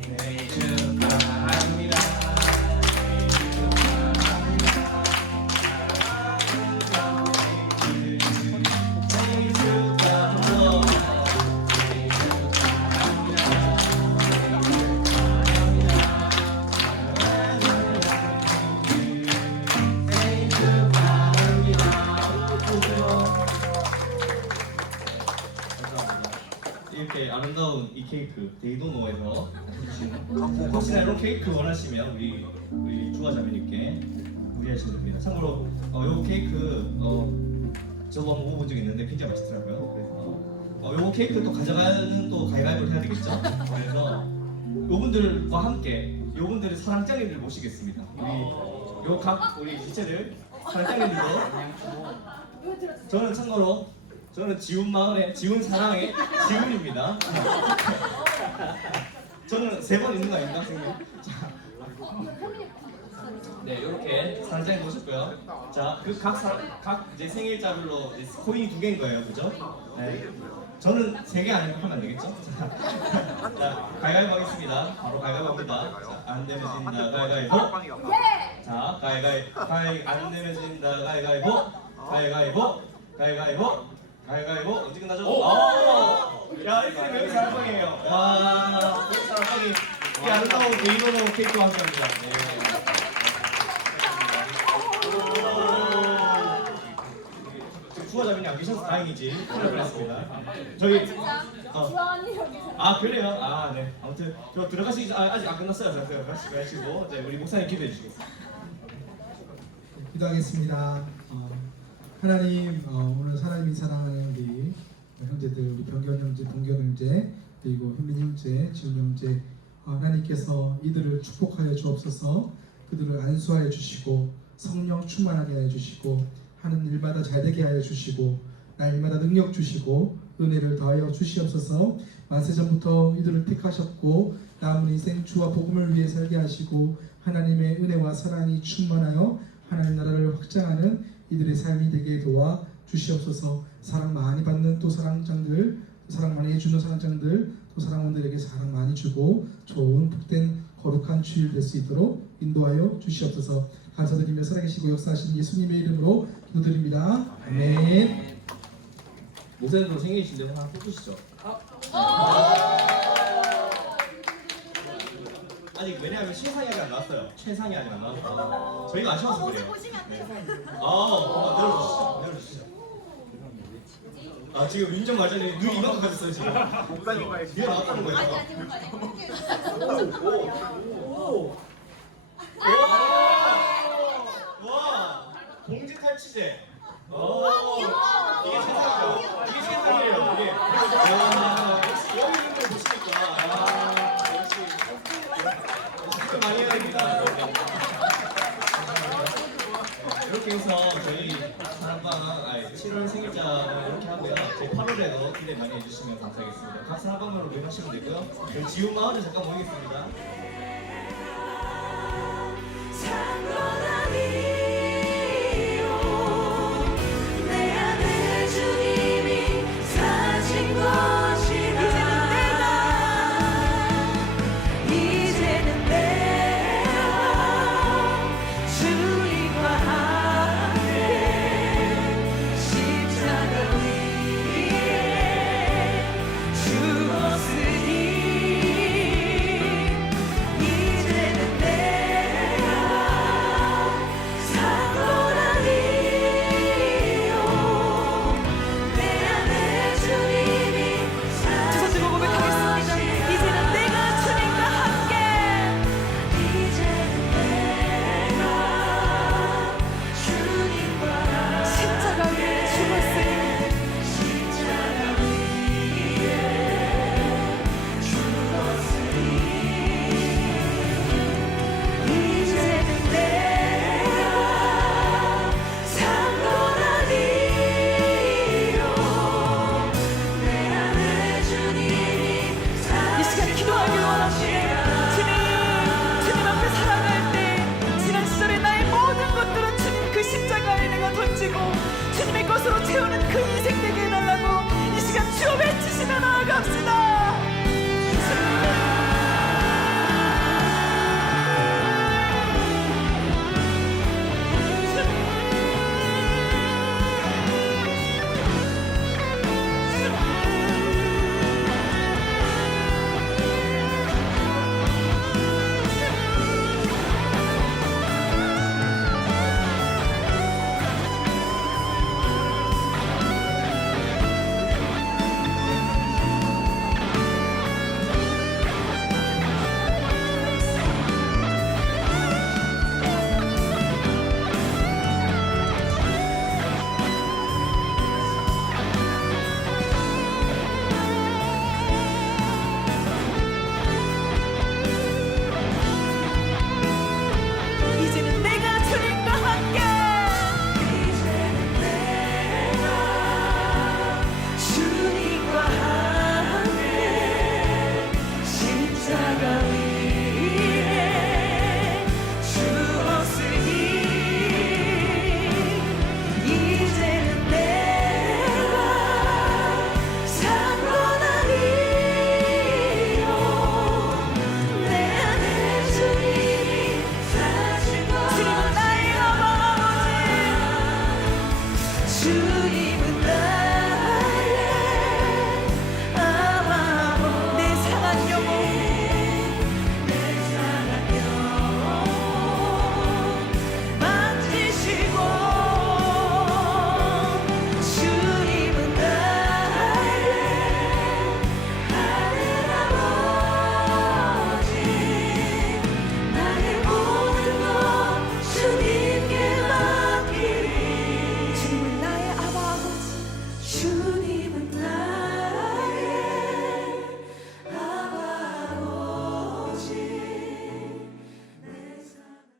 생일 축하합니다. 이렇게 아름다운 이 케이크 데이도노에서 해주시는 혹시나 이런 케이크 원하시면 우리 주화자매님께 문의하시면 됩니다. 참고로 요 케이크 저도 한번 먹어본 적이 있는데 굉장히 맛있더라고요. 그래서 요 케이크 또 가져가는 또 가위바위보를 해야 되겠죠? 그래서 요분들과 함께 요분들의 사랑장님들 모시겠습니다. 우리 지체들 사랑장님들도 저는 참고로 저는 지훈 마을의 지훈 사랑의 지훈입니다. 저는 3번 있는 거 아닌가 선생님? 네 이렇게 사랑장님 모셨고요. 자 그 각 이제 생일자별로 이제 코인이 2개인 거예요, 그죠? 네. 저는 3개 아니면 하면 안 되겠죠? 자 가위바위보 하겠습니다. 바로 가위바위보 합니다. 자, 안 되면 진다 가위바위보. 자 가위바위보 안 되면 진다 가위바위보. 가위바위보. 가위바위보 언제 끝나죠? 야 이렇게 되면 여기 사랑방이에요. 와 여기 사랑방이 이 아름다운 데이도노 케이크와 함께합니다. 주화자매님 안 계셔서 다행이지. 큰일 날 뻔했습니다. 저희 그래요? 네. 아무튼 저 들어가시기 전 아직 안 끝났어요. 자 들어가시고 이제 우리 목사님 기도해 주시겠습니다. 기도하겠습니다. 하나님 오늘 하나님이 사랑하는 우리 형제들, 우리 병견 형제, 동견 형제, 그리고 현민 형제, 지훈 형제, 하나님께서 이들을 축복하여 주옵소서. 그들을 안수하여 주시고 성령 충만하게 하여 주시고 하는 일마다 잘되게 하여 주시고 날마다 능력 주시고 은혜를 더하여 주시옵소서. 만세전부터 이들을 택하셨고 남은 인생 주와 복음을 위해 살게 하시고 하나님의 은혜와 사랑이 충만하여 하나님 나라를 확장하는 이들의 삶이 되게 도와 주시옵소서. 사랑 많이 받는 또 사랑장들, 사랑 많이 해주는 사랑장들, 또 사랑원들에게 사랑 많이 주고 좋은 복된 거룩한 주일 될 수 있도록 인도하여 주시옵소서. 감사드리며 살아계시고 역사하신 예수님의 이름으로 기도드립니다. 아멘. 목사님도 생일이신데 하나 뽑으시죠. 아직 왜냐하면 최상이 아직 안 나왔어요. 최상이 아직 안 나왔어요. 저희가 아쉬워서 그래요. 내려주시죠. 지금 민정 말자님 눈이 이만큼 가졌어요 지금. 뒤에 나왔다는 거예요. 와 공지 탈취제. 이게 세상이에요. 이게 세상이에요. 이게. 여기 있는 걸 보시니까. 역시 많이 해야 됩니다. 이렇게 해서 저희 사랑방 7월 생일자 이렇게 하고요. 저희 8월에도 기대 많이 해주시면 감사하겠습니다. 각 사랑방으로 모이시면 되고요. 저희 지훈마을에 잠깐 모이겠습니다.